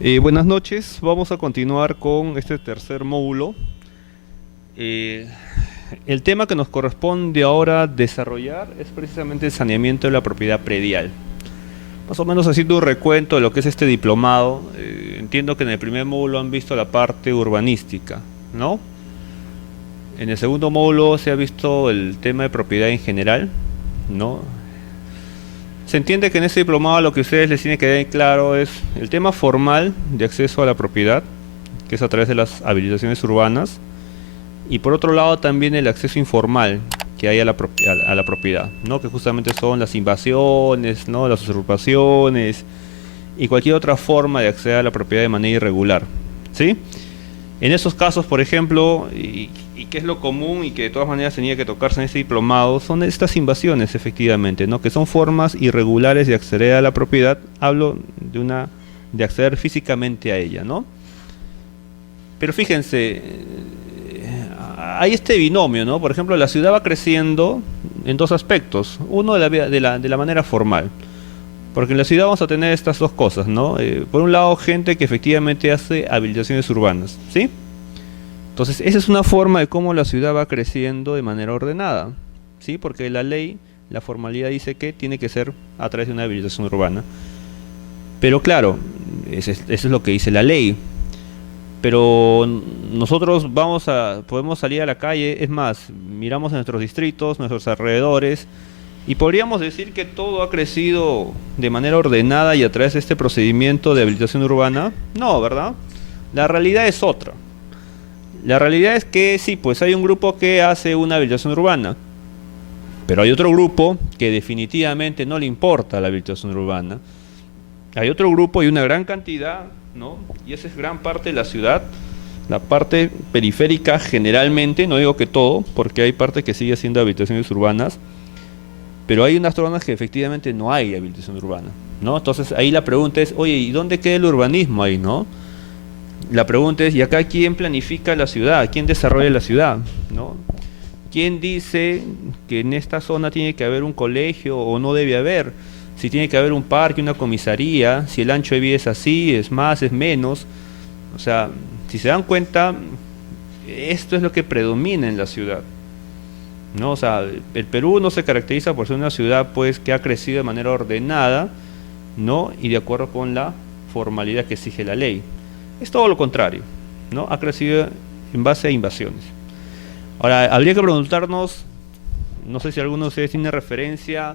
Buenas noches, vamos a continuar con este tercer módulo. Eh, el tema que nos corresponde ahora desarrollar es precisamente el saneamiento de la propiedad predial. Más o menos haciendo un recuento de lo que es este diplomado, entiendo que en el primer módulo han visto la parte urbanística, ¿no? En el segundo módulo se ha visto el tema de propiedad en general, ¿no? Se entiende que en este diplomado lo que a ustedes les tiene que quedar claro es el tema formal de acceso a la propiedad, que es a través de las habilitaciones urbanas, y por otro lado también el acceso informal que hay a la propiedad, ¿no? Que justamente son las invasiones, ¿no? Las usurpaciones y cualquier otra forma de acceder a la propiedad de manera irregular, ¿sí? En esos casos, por ejemplo, y que es lo común y que de todas maneras tenía que tocarse en este diplomado, son estas invasiones, efectivamente, ¿no? Que son formas irregulares de acceder a la propiedad. Hablo de acceder físicamente a ella, ¿no? Pero fíjense, hay este binomio, ¿no? Por ejemplo, la ciudad va creciendo en dos aspectos. Uno de la manera formal. Porque en la ciudad vamos a tener estas dos cosas, ¿no? Por un lado, gente que efectivamente hace habilitaciones urbanas, ¿sí? Entonces, esa es una forma de cómo la ciudad va creciendo de manera ordenada, ¿sí? Porque la ley, la formalidad dice que tiene que ser a través de una habilitación urbana. Pero claro, eso es lo que dice la ley. Pero nosotros podemos salir a la calle, es más, miramos nuestros distritos, nuestros alrededores, y podríamos decir que todo ha crecido de manera ordenada y a través de este procedimiento de habilitación urbana. No, ¿verdad? La realidad es otra. La realidad es que sí, pues hay un grupo que hace una habilitación urbana, pero hay otro grupo que definitivamente no le importa la habilitación urbana. Hay otro grupo y una gran cantidad, ¿no? Y esa es gran parte de la ciudad, la parte periférica generalmente, no digo que todo, porque hay parte que sigue haciendo habitaciones urbanas, pero hay unas zonas que efectivamente no hay habilitación urbana, ¿no? Entonces ahí la pregunta es, oye, ¿y dónde queda el urbanismo ahí, no? La pregunta es, ¿y acá quién planifica la ciudad? ¿Quién desarrolla la ciudad? ¿No? ¿Quién dice que en esta zona tiene que haber un colegio o no debe haber? Si tiene que haber un parque, una comisaría, si el ancho de vía es así, es más, es menos. O sea, si se dan cuenta, esto es lo que predomina en la ciudad, ¿no? O sea, el Perú no se caracteriza por ser una ciudad pues que ha crecido de manera ordenada, ¿no? Y de acuerdo con la formalidad que exige la ley. Es todo lo contrario, ¿no? Ha crecido en base a invasiones. Ahora, habría que preguntarnos, no sé si alguno de ustedes tiene referencia,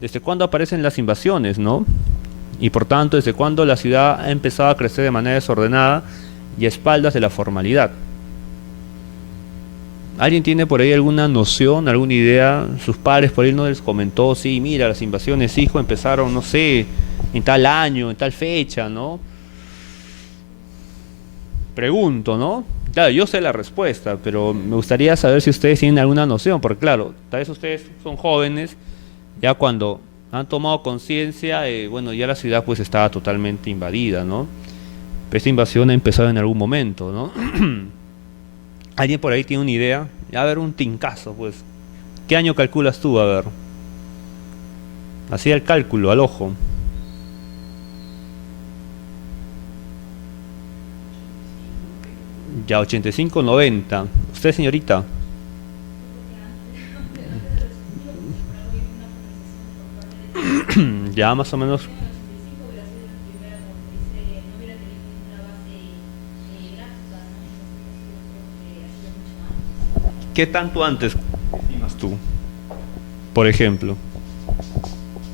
desde cuándo aparecen las invasiones, ¿no? Y por tanto, desde cuándo la ciudad ha empezado a crecer de manera desordenada y a espaldas de la formalidad. ¿Alguien tiene por ahí alguna noción, alguna idea? Sus padres por ahí no les comentó, sí, mira, las invasiones, hijo, empezaron, no sé, en tal año, en tal fecha, ¿no? Pregunto, ¿no? Claro, yo sé la respuesta, pero me gustaría saber si ustedes tienen alguna noción, porque claro, tal vez ustedes son jóvenes, ya cuando han tomado conciencia, bueno, ya la ciudad pues estaba totalmente invadida, ¿no? Pero esta invasión ha empezado en algún momento, ¿no? ¿Alguien por ahí tiene una idea? A ver, un tincazo, pues. ¿Qué año calculas tú? A ver. Así el cálculo, al ojo. Ya 85, 90. ¿Usted, señorita? Ya más o menos. ¿Qué tanto antes estimas tú? Por ejemplo.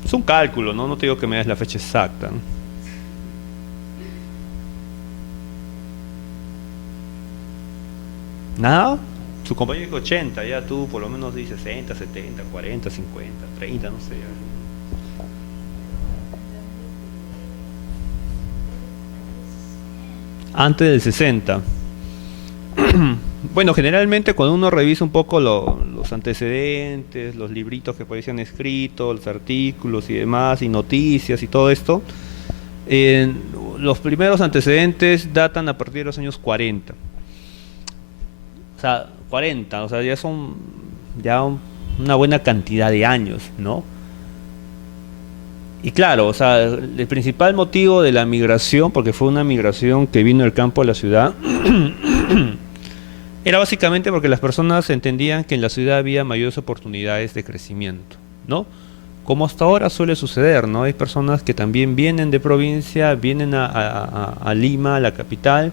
Es un cálculo, ¿no? No te digo que me des la fecha exacta, ¿no? ¿Nada? Su compañero dijo 80, ya tú por lo menos dices 60, 70, 40, 50, 30, no sé. Antes del 60. Bueno, generalmente cuando uno revisa un poco los antecedentes, los libritos que por ahí se han escrito, los artículos y demás, y noticias y todo esto, eh, los primeros antecedentes datan a partir de los años 40. O sea, 40, o sea, ya son una buena cantidad de años, ¿no? Y claro, o sea, el principal motivo de la migración, porque fue una migración que vino del campo a la ciudad, era básicamente porque las personas entendían que en la ciudad había mayores oportunidades de crecimiento, ¿no? Como hasta ahora suele suceder, ¿no? Hay personas que también vienen de provincia, vienen a Lima, a la capital,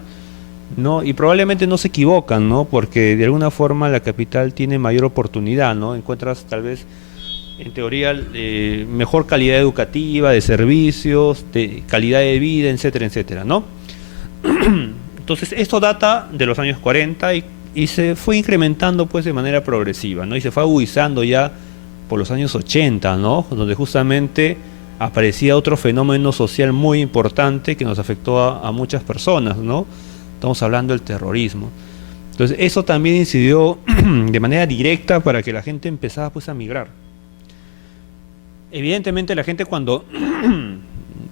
¿no? Y probablemente no se equivocan, ¿no? Porque de alguna forma la capital tiene mayor oportunidad, ¿no? Encuentras tal vez, en teoría, mejor calidad educativa, de servicios, de calidad de vida, etcétera, etcétera, ¿no? Entonces, esto data de los años 40 y se fue incrementando pues de manera progresiva, ¿no? Y se fue agudizando ya por los años 80, ¿no? Donde justamente aparecía otro fenómeno social muy importante que nos afectó a muchas personas, ¿no? Estamos hablando del terrorismo. Entonces, eso también incidió de manera directa para que la gente empezara pues a migrar. Evidentemente la gente cuando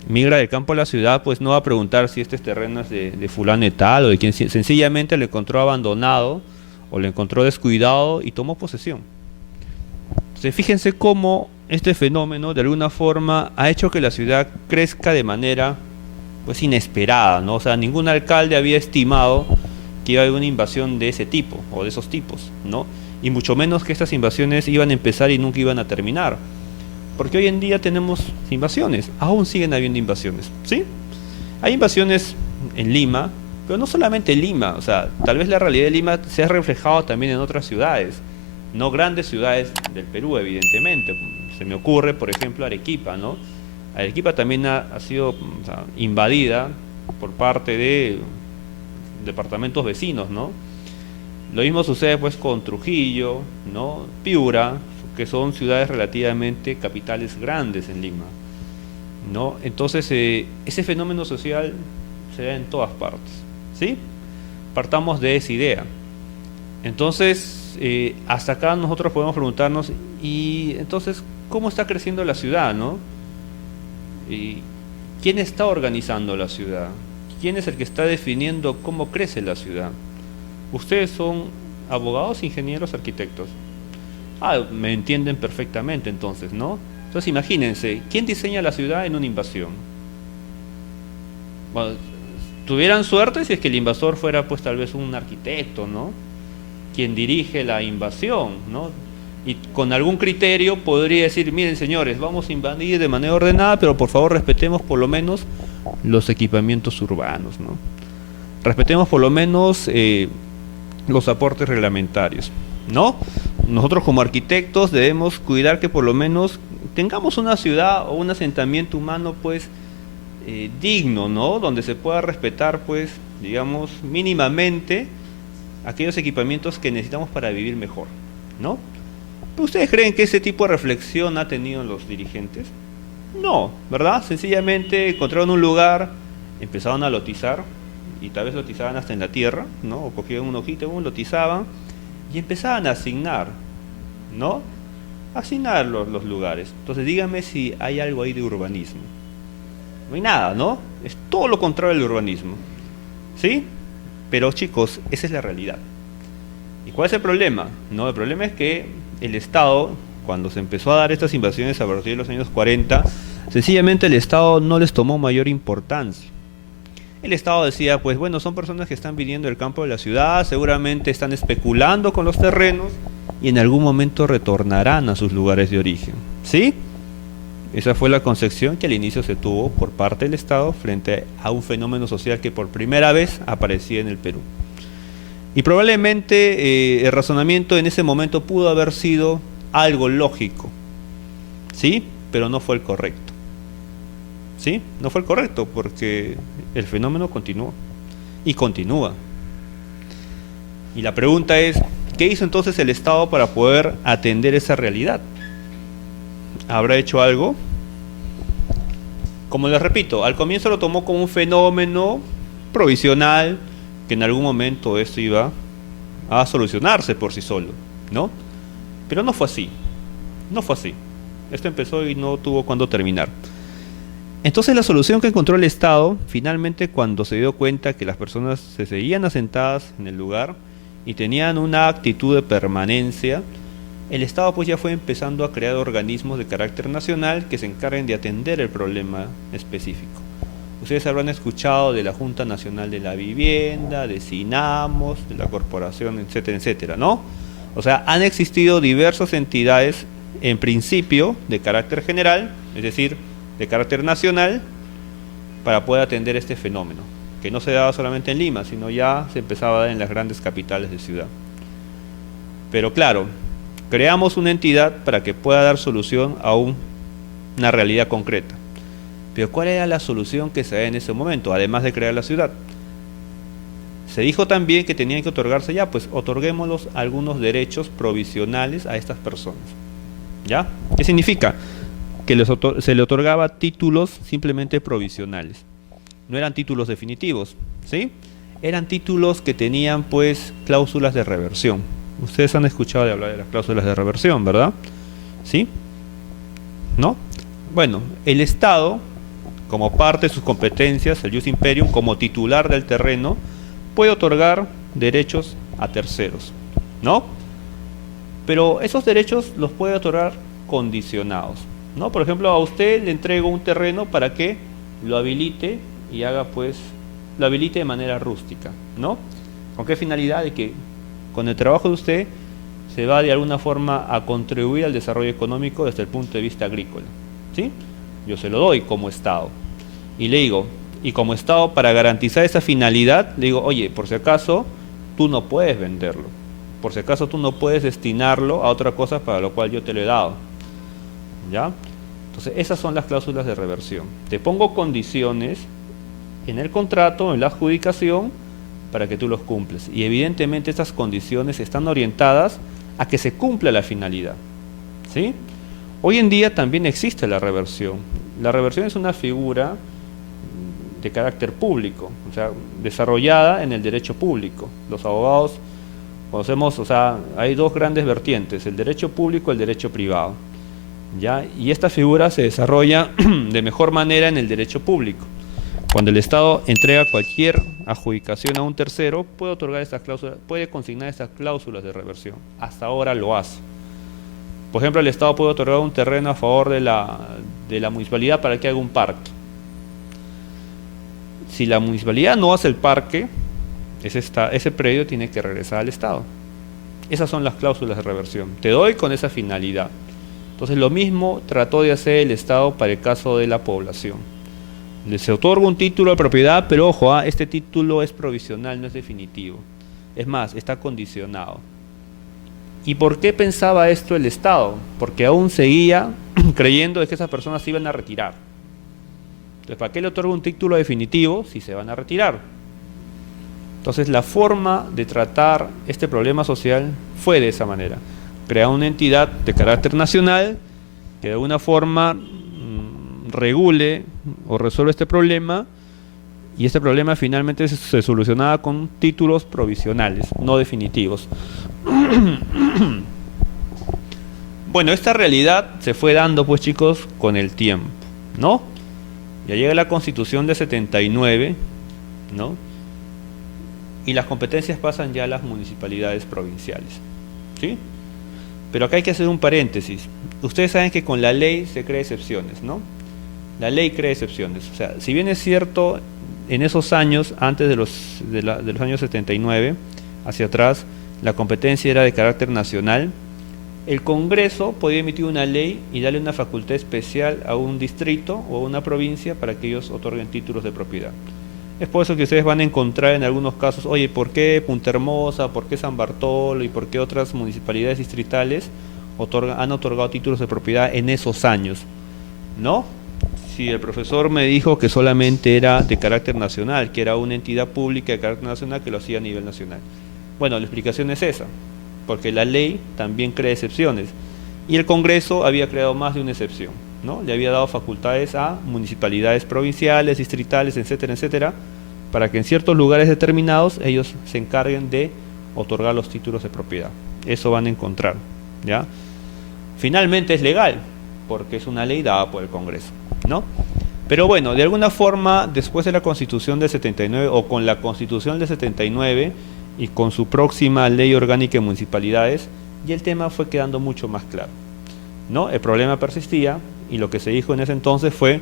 migra del campo a la ciudad, pues no va a preguntar si este terreno es de fulano y tal, o de quien sencillamente lo encontró abandonado, o lo encontró descuidado y tomó posesión. Entonces fíjense cómo este fenómeno de alguna forma ha hecho que la ciudad crezca de manera pues inesperada, ¿no? O sea, ningún alcalde había estimado que iba a haber una invasión de ese tipo, o de esos tipos, ¿no? Y mucho menos que estas invasiones iban a empezar y nunca iban a terminar. Porque hoy en día tenemos invasiones, aún siguen habiendo invasiones, ¿sí? Hay invasiones en Lima, pero no solamente en Lima, o sea, tal vez la realidad de Lima se ha reflejado también en otras ciudades, no grandes ciudades del Perú, evidentemente. Se me ocurre, por ejemplo, Arequipa, ¿no? Arequipa también ha sido, o sea, invadida por parte de departamentos vecinos, ¿no? Lo mismo sucede pues con Trujillo, ¿no? Piura, que son ciudades relativamente capitales grandes en Lima, ¿no? Entonces, ese fenómeno social se da en todas partes, ¿sí? Partamos de esa idea. Entonces, hasta acá nosotros podemos preguntarnos, y entonces, ¿cómo está creciendo la ciudad, no? ¿Y quién está organizando la ciudad? ¿Quién es el que está definiendo cómo crece la ciudad? Ustedes son abogados, ingenieros, arquitectos. Ah, me entienden perfectamente entonces, ¿no? Entonces imagínense, ¿quién diseña la ciudad en una invasión? Bueno, tuvieran suerte si es que el invasor fuera pues tal vez un arquitecto, ¿no? Quien dirige la invasión, ¿no? Y con algún criterio podría decir, miren señores, vamos a invadir de manera ordenada, pero por favor respetemos por lo menos los equipamientos urbanos, ¿no? Respetemos por lo menos los aportes reglamentarios, ¿no? Nosotros como arquitectos debemos cuidar que por lo menos tengamos una ciudad o un asentamiento humano pues digno, ¿no? Donde se pueda respetar pues, digamos, mínimamente aquellos equipamientos que necesitamos para vivir mejor, ¿no? ¿Ustedes creen que ese tipo de reflexión ha tenido los dirigentes? No, ¿verdad? Sencillamente encontraron un lugar, empezaron a lotizar, y tal vez lotizaban hasta en la tierra, ¿no? O cogían un hojito, lotizaban, y empezaban a asignar, ¿no? Asignar los lugares. Entonces díganme si hay algo ahí de urbanismo. No hay nada, ¿no? Es todo lo contrario del urbanismo, ¿sí? Pero chicos, esa es la realidad. ¿Y cuál es el problema? No, el problema es que el Estado, cuando se empezó a dar estas invasiones a partir de los años 40, sencillamente el Estado no les tomó mayor importancia. El Estado decía, pues bueno, son personas que están viniendo del campo de la ciudad, seguramente están especulando con los terrenos y en algún momento retornarán a sus lugares de origen, ¿sí? Esa fue la concepción que al inicio se tuvo por parte del Estado frente a un fenómeno social que por primera vez aparecía en el Perú. Y probablemente el razonamiento en ese momento pudo haber sido algo lógico, ¿sí? Pero no fue el correcto. ¿Sí? No fue el correcto porque el fenómeno continuó y continúa. Y la pregunta es, ¿qué hizo entonces el Estado para poder atender esa realidad? ¿Habrá hecho algo? Como les repito, al comienzo lo tomó como un fenómeno provisional, que en algún momento esto iba a solucionarse por sí solo, ¿no? Pero no fue así, no fue así. Esto empezó y no tuvo cuándo terminar. Entonces la solución que encontró el Estado, finalmente cuando se dio cuenta que las personas se seguían asentadas en el lugar y tenían una actitud de permanencia, el Estado pues ya fue empezando a crear organismos de carácter nacional que se encarguen de atender el problema específico. Ustedes habrán escuchado de la Junta Nacional de la Vivienda, de Sinamos, de la Corporación, etcétera, etcétera, ¿no? O sea, han existido diversas entidades, en principio, de carácter general, es decir, de carácter nacional, para poder atender este fenómeno, que no se daba solamente en Lima, sino ya se empezaba a dar en las grandes capitales de ciudad. Pero claro, creamos una entidad para que pueda dar solución a una realidad concreta. Pero ¿cuál era la solución que se da en ese momento, además de crear la ciudad? Se dijo también que tenían que otorgarse ya, pues otorguémoslos algunos derechos provisionales a estas personas. ¿Ya? ¿Qué significa? Que se le otorgaba títulos simplemente provisionales. No eran títulos definitivos, ¿sí? Eran títulos que tenían pues cláusulas de reversión. Ustedes han escuchado de hablar de las cláusulas de reversión, ¿verdad? ¿Sí? ¿No? Bueno, el Estado, como parte de sus competencias, el Jus Imperium, como titular del terreno, puede otorgar derechos a terceros, ¿no? Pero esos derechos los puede otorgar condicionados, ¿no? Por ejemplo, a usted le entrego un terreno para que lo habilite y haga pues, lo habilite de manera rústica, ¿no? ¿Con qué finalidad? De que con el trabajo de usted se va de alguna forma a contribuir al desarrollo económico desde el punto de vista agrícola, ¿sí? Yo se lo doy como Estado. Y le digo, y como Estado, para garantizar esa finalidad, le digo, oye, por si acaso, tú no puedes venderlo. Por si acaso, tú no puedes destinarlo a otra cosa para lo cual yo te lo he dado. ¿Ya? Entonces, esas son las cláusulas de reversión. Te pongo condiciones en el contrato, en la adjudicación, para que tú los cumples. Y evidentemente estas condiciones están orientadas a que se cumpla la finalidad. ¿Sí? Hoy en día también existe la reversión. La reversión es una figura de carácter público, o sea, desarrollada en el derecho público. Los abogados conocemos, o sea, hay dos grandes vertientes, el derecho público y el derecho privado, ¿ya? Y esta figura se desarrolla de mejor manera en el derecho público. Cuando el Estado entrega cualquier adjudicación a un tercero, puede otorgar estas cláusulas, puede consignar estas cláusulas de reversión. Hasta ahora lo hace. Por ejemplo, el Estado puede otorgar un terreno a favor de la municipalidad para que haga un parque. Si la municipalidad no hace el parque, ese predio tiene que regresar al Estado. Esas son las cláusulas de reversión. Te doy con esa finalidad. Entonces lo mismo trató de hacer el Estado para el caso de la población. Se otorga un título de propiedad, pero ojo, este título es provisional, no es definitivo. Es más, está condicionado. ¿Y por qué pensaba esto el Estado? Porque aún seguía creyendo de que esas personas se iban a retirar. Entonces, ¿para qué le otorga un título definitivo si se van a retirar? Entonces, la forma de tratar este problema social fue de esa manera. Crear una entidad de carácter nacional que de alguna forma regule o resuelva este problema, y este problema finalmente se solucionaba con títulos provisionales, no definitivos. Bueno, esta realidad se fue dando, pues chicos, con el tiempo, ¿no? Ya llega la Constitución de 79, ¿no? Y las competencias pasan ya a las municipalidades provinciales, ¿sí? Pero acá hay que hacer un paréntesis. Ustedes saben que con la ley se crea excepciones, ¿no? La ley crea excepciones. O sea, si bien es cierto, en esos años, antes de los años 79, hacia atrás, la competencia era de carácter nacional, el Congreso podía emitir una ley y darle una facultad especial a un distrito o a una provincia para que ellos otorguen títulos de propiedad. Es por eso que ustedes van a encontrar en algunos casos, oye, ¿por qué Punta Hermosa, por qué San Bartolo y por qué otras municipalidades distritales han otorgado títulos de propiedad en esos años? ¿No? Si el profesor me dijo que solamente era de carácter nacional, que era una entidad pública de carácter nacional que lo hacía a nivel nacional. Bueno, la explicación es esa, porque la ley también crea excepciones, y el Congreso había creado más de una excepción, ¿no? Le había dado facultades a municipalidades provinciales, distritales, etcétera, etcétera, para que en ciertos lugares determinados ellos se encarguen de otorgar los títulos de propiedad. Eso van a encontrar, ¿ya? Finalmente es legal, porque es una ley dada por el Congreso, ¿no? Pero bueno, de alguna forma, después de la Constitución del 79, o con la Constitución del 79, y con su próxima Ley Orgánica de Municipalidades, y el tema fue quedando mucho más claro, ¿no? El problema persistía y lo que se dijo en ese entonces fue,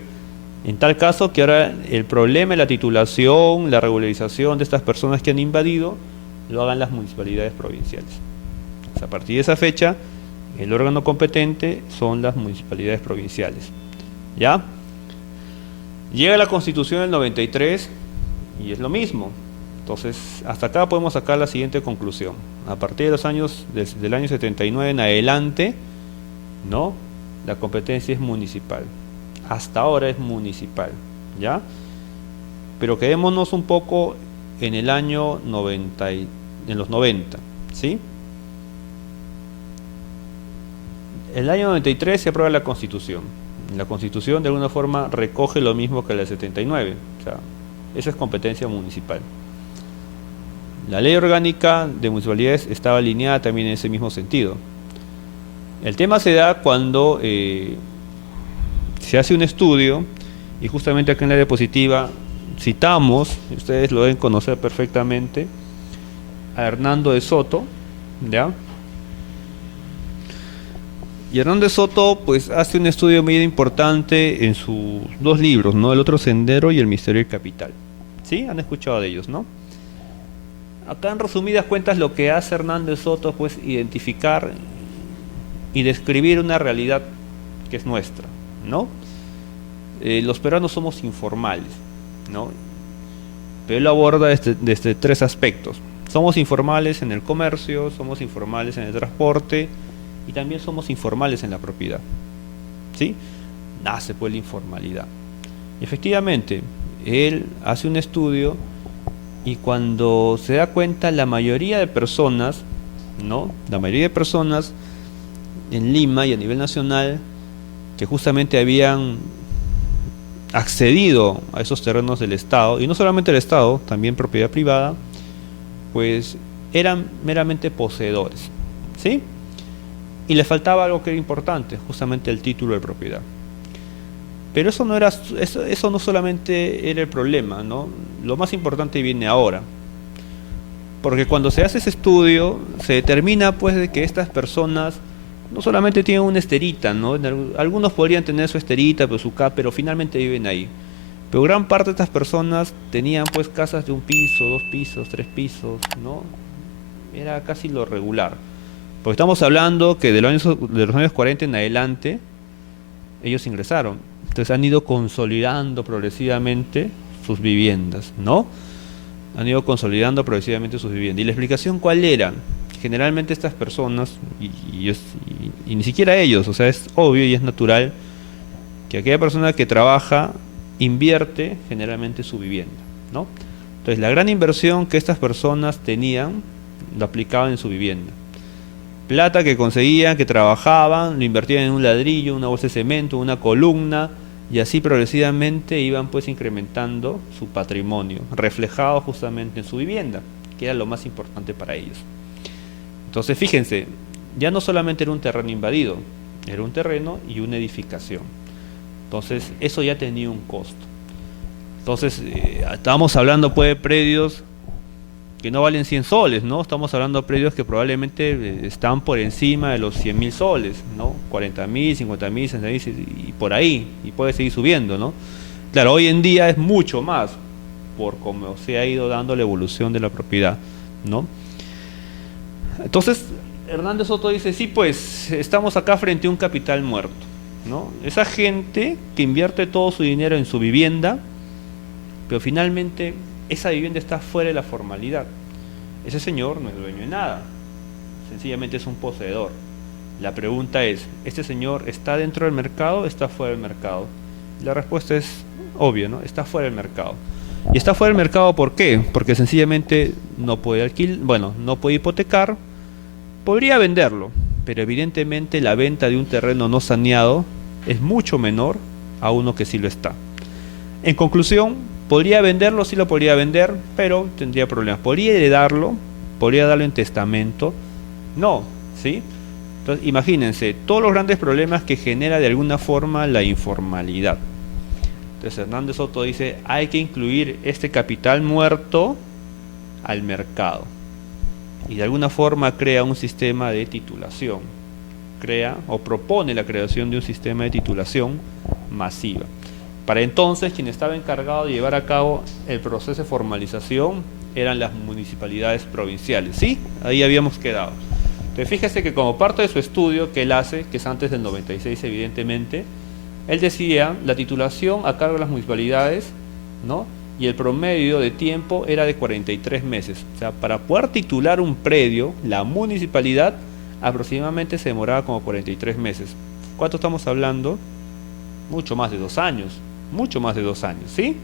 en tal caso, que ahora el problema de la titulación, la regularización de estas personas que han invadido, lo hagan las municipalidades provinciales. O sea, a partir de esa fecha, el órgano competente son las municipalidades provinciales. ¿Ya? Llega la Constitución del 93 y es lo mismo. Entonces, hasta acá podemos sacar la siguiente conclusión. A partir de los años, desde el año 79 en adelante, ¿no? La competencia es municipal. Hasta ahora es municipal, ¿ya? Pero quedémonos un poco en el año 90, en los 90, ¿sí? El año 93 se aprueba la Constitución. La Constitución de alguna forma recoge lo mismo que la del 79, o sea, esa es competencia municipal. La ley orgánica de municipalidades estaba alineada también en ese mismo sentido. El tema se da cuando se hace un estudio, y justamente aquí en la diapositiva citamos, ustedes lo deben conocer perfectamente, a Hernando de Soto, ¿ya? Y Hernando de Soto pues hace un estudio muy importante en sus dos libros, ¿no? El otro Sendero y El Misterio del Capital. ¿Sí? Han escuchado de ellos, ¿no? Acá en resumidas cuentas lo que hace Hernando de Soto pues identificar y describir una realidad que es nuestra, ¿no? Los peruanos somos informales, ¿no? Pero él lo aborda desde tres aspectos. Somos informales en el comercio, somos informales en el transporte y también somos informales en la propiedad, ¿sí? Nace pues la informalidad. Y efectivamente, él hace un estudio y cuando se da cuenta la mayoría de personas, ¿no? La mayoría de personas en Lima y a nivel nacional que justamente habían accedido a esos terrenos del Estado, y no solamente el Estado, también propiedad privada, pues eran meramente poseedores, ¿sí? Y les faltaba algo que era importante, justamente el título de propiedad. Pero eso no era, eso no solamente era el problema, ¿no? Lo más importante viene ahora. Porque cuando se hace ese estudio, se determina pues de que estas personas no solamente tienen una esterita, ¿no? Algunos podrían tener su esterita, pero finalmente viven ahí. Pero gran parte de estas personas tenían pues casas de un piso, dos pisos, tres pisos, ¿no? Era casi lo regular. Porque estamos hablando que de los años 40 en adelante, ellos ingresaron. Entonces han ido consolidando progresivamente sus viviendas, ¿no? Han ido consolidando progresivamente sus viviendas. ¿Y la explicación cuál era? Generalmente estas personas, y ni siquiera ellos, o sea, es obvio y es natural que aquella persona que trabaja invierte generalmente su vivienda, ¿no? Entonces la gran inversión que estas personas tenían, lo aplicaban en su vivienda. Plata que conseguían, que trabajaban, lo invertían en un ladrillo, una bolsa de cemento, una columna, y así progresivamente iban pues incrementando su patrimonio, reflejado justamente en su vivienda, que era lo más importante para ellos. Entonces fíjense, ya no solamente era un terreno invadido, era un terreno y una edificación. Entonces eso ya tenía un costo. Entonces estábamos hablando pues de predios que no valen 100 soles, ¿no? Estamos hablando de predios que probablemente están por encima de los 100.000 soles, ¿no? 40.000, 50.000, 60.000 y por ahí, y puede seguir subiendo, ¿no? Claro, hoy en día es mucho más por cómo se ha ido dando la evolución de la propiedad, ¿no? Entonces, Hernández Soto dice, sí, pues estamos acá frente a un capital muerto, ¿no? Esa gente que invierte todo su dinero en su vivienda, pero finalmente esa vivienda está fuera de la formalidad. Ese señor no es dueño de nada, sencillamente es un poseedor. La pregunta es, ¿este señor está dentro del mercado o está fuera del mercado? La respuesta es obvia, ¿no? Está fuera del mercado. Y está fuera del mercado, ¿por qué? Porque sencillamente no puede no puede hipotecar, podría venderlo, pero evidentemente la venta de un terreno no saneado es mucho menor a uno que sí lo está. En conclusión, podría venderlo, sí lo podría vender, pero tendría problemas. Podría heredarlo, podría darlo en testamento, no, ¿sí? Entonces, imagínense, todos los grandes problemas que genera de alguna forma la informalidad. Entonces, Hernández Soto dice, hay que incluir este capital muerto al mercado. y de alguna forma crea un sistema de titulación, crea o propone la creación de un sistema de titulación masiva. Para entonces, quien estaba encargado de llevar a cabo el proceso de formalización eran las municipalidades provinciales, ¿sí? Ahí habíamos quedado. Entonces, fíjese que como parte de su estudio que él hace, que es antes del 96 evidentemente, él decía la titulación a cargo de las municipalidades, ¿no? Y el promedio de tiempo era de 43 meses. O sea, para poder titular un predio, la municipalidad aproximadamente se demoraba como 43 meses. ¿Cuánto estamos hablando? Mucho más de 2 años. Mucho más de 2 años, ¿sí?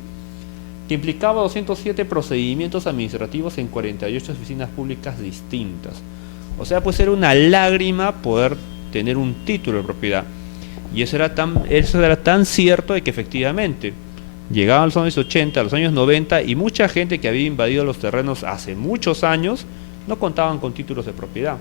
Que implicaba 207 procedimientos administrativos en 48 oficinas públicas distintas. O sea, pues era una lágrima poder tener un título de propiedad. Y eso era tan cierto de que efectivamente llegaban los años 80, los años 90 y mucha gente que había invadido los terrenos hace muchos años no contaban con títulos de propiedad.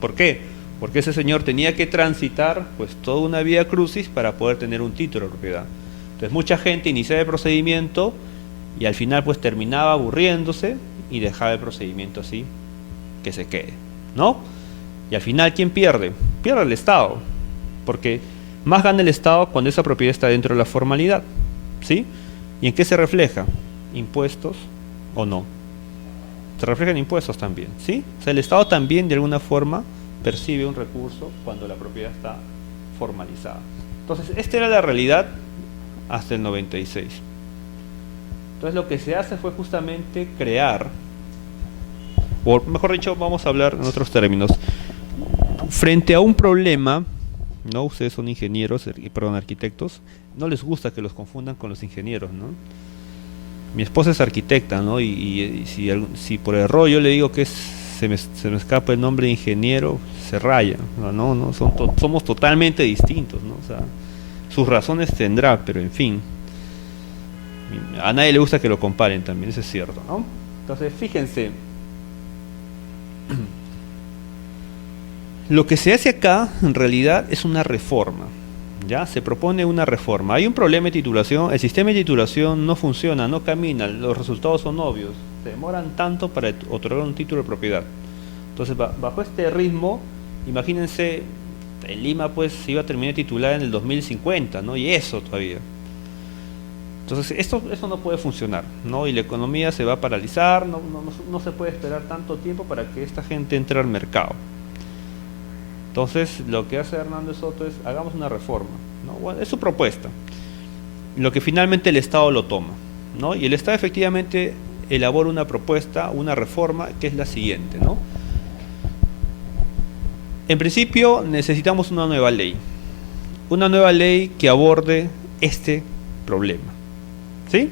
¿Por qué? Porque ese señor tenía que transitar pues toda una vía crucis para poder tener un título de propiedad. Entonces mucha gente iniciaba el procedimiento y al final pues terminaba aburriéndose y dejaba el procedimiento así que se quede, ¿no? Y al final ¿quién pierde? Pierde el Estado, porque más gana el Estado cuando esa propiedad está dentro de la formalidad, ¿sí? ¿Y en qué se refleja? ¿Impuestos o no? Se reflejan impuestos también, ¿sí? O sea, el Estado también de alguna forma percibe un recurso cuando la propiedad está formalizada. Entonces, esta era la realidad hasta el 96. Entonces, lo que se hace fue justamente crear, o mejor dicho, vamos a hablar en otros términos, frente a un problema, ¿no? Ustedes son ingenieros, perdón, arquitectos, no les gusta que los confundan con los ingenieros, ¿no? Mi esposa es arquitecta, ¿no? Y si por error yo le digo que se me escapa el nombre de ingeniero, se raya, no, somos totalmente distintos, ¿no? O sea, sus razones tendrá, pero en fin, a nadie le gusta que lo comparen también, eso es cierto, ¿no? Entonces, fíjense, lo que se hace acá en realidad es una reforma, ¿ya? Se propone una reforma. Hay un problema de titulación, el sistema de titulación no funciona, no camina, los resultados son obvios, se demoran tanto para otorgar un título de propiedad. Entonces, bajo este ritmo, imagínense, en Lima pues se iba a terminar de titular en el 2050, ¿no? Y eso todavía. Entonces, eso no puede funcionar, ¿no? Y la economía se va a paralizar, no se puede esperar tanto tiempo para que esta gente entre al mercado. Entonces, lo que hace Hernández Soto es, hagamos una reforma, ¿no? Bueno, es su propuesta. Lo que finalmente el Estado lo toma, ¿no? Y el Estado efectivamente elabora una propuesta, una reforma, que es la siguiente, ¿no? En principio, necesitamos una nueva ley que aborde este problema, ¿sí?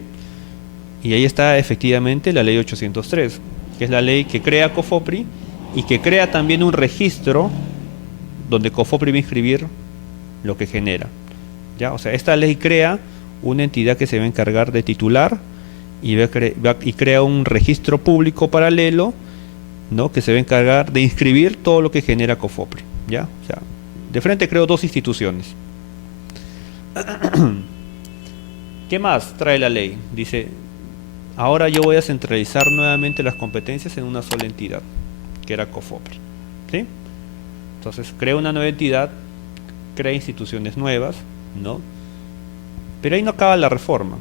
Y ahí está efectivamente la ley 803, que es la ley que crea COFOPRI y que crea también un registro donde COFOPRI va a inscribir lo que genera, ¿ya? O sea, esta ley crea una entidad que se va a encargar de titular y crea un registro público paralelo, ¿no? Que se va a encargar de inscribir todo lo que genera COFOPRI, ¿ya? O sea, de frente creo 2 instituciones. ¿Qué más trae la ley? Dice, ahora yo voy a centralizar nuevamente las competencias en una sola entidad, que era COFOPRI, ¿sí? Entonces crea una nueva entidad, crea instituciones nuevas, ¿no? Pero ahí no acaba la reforma.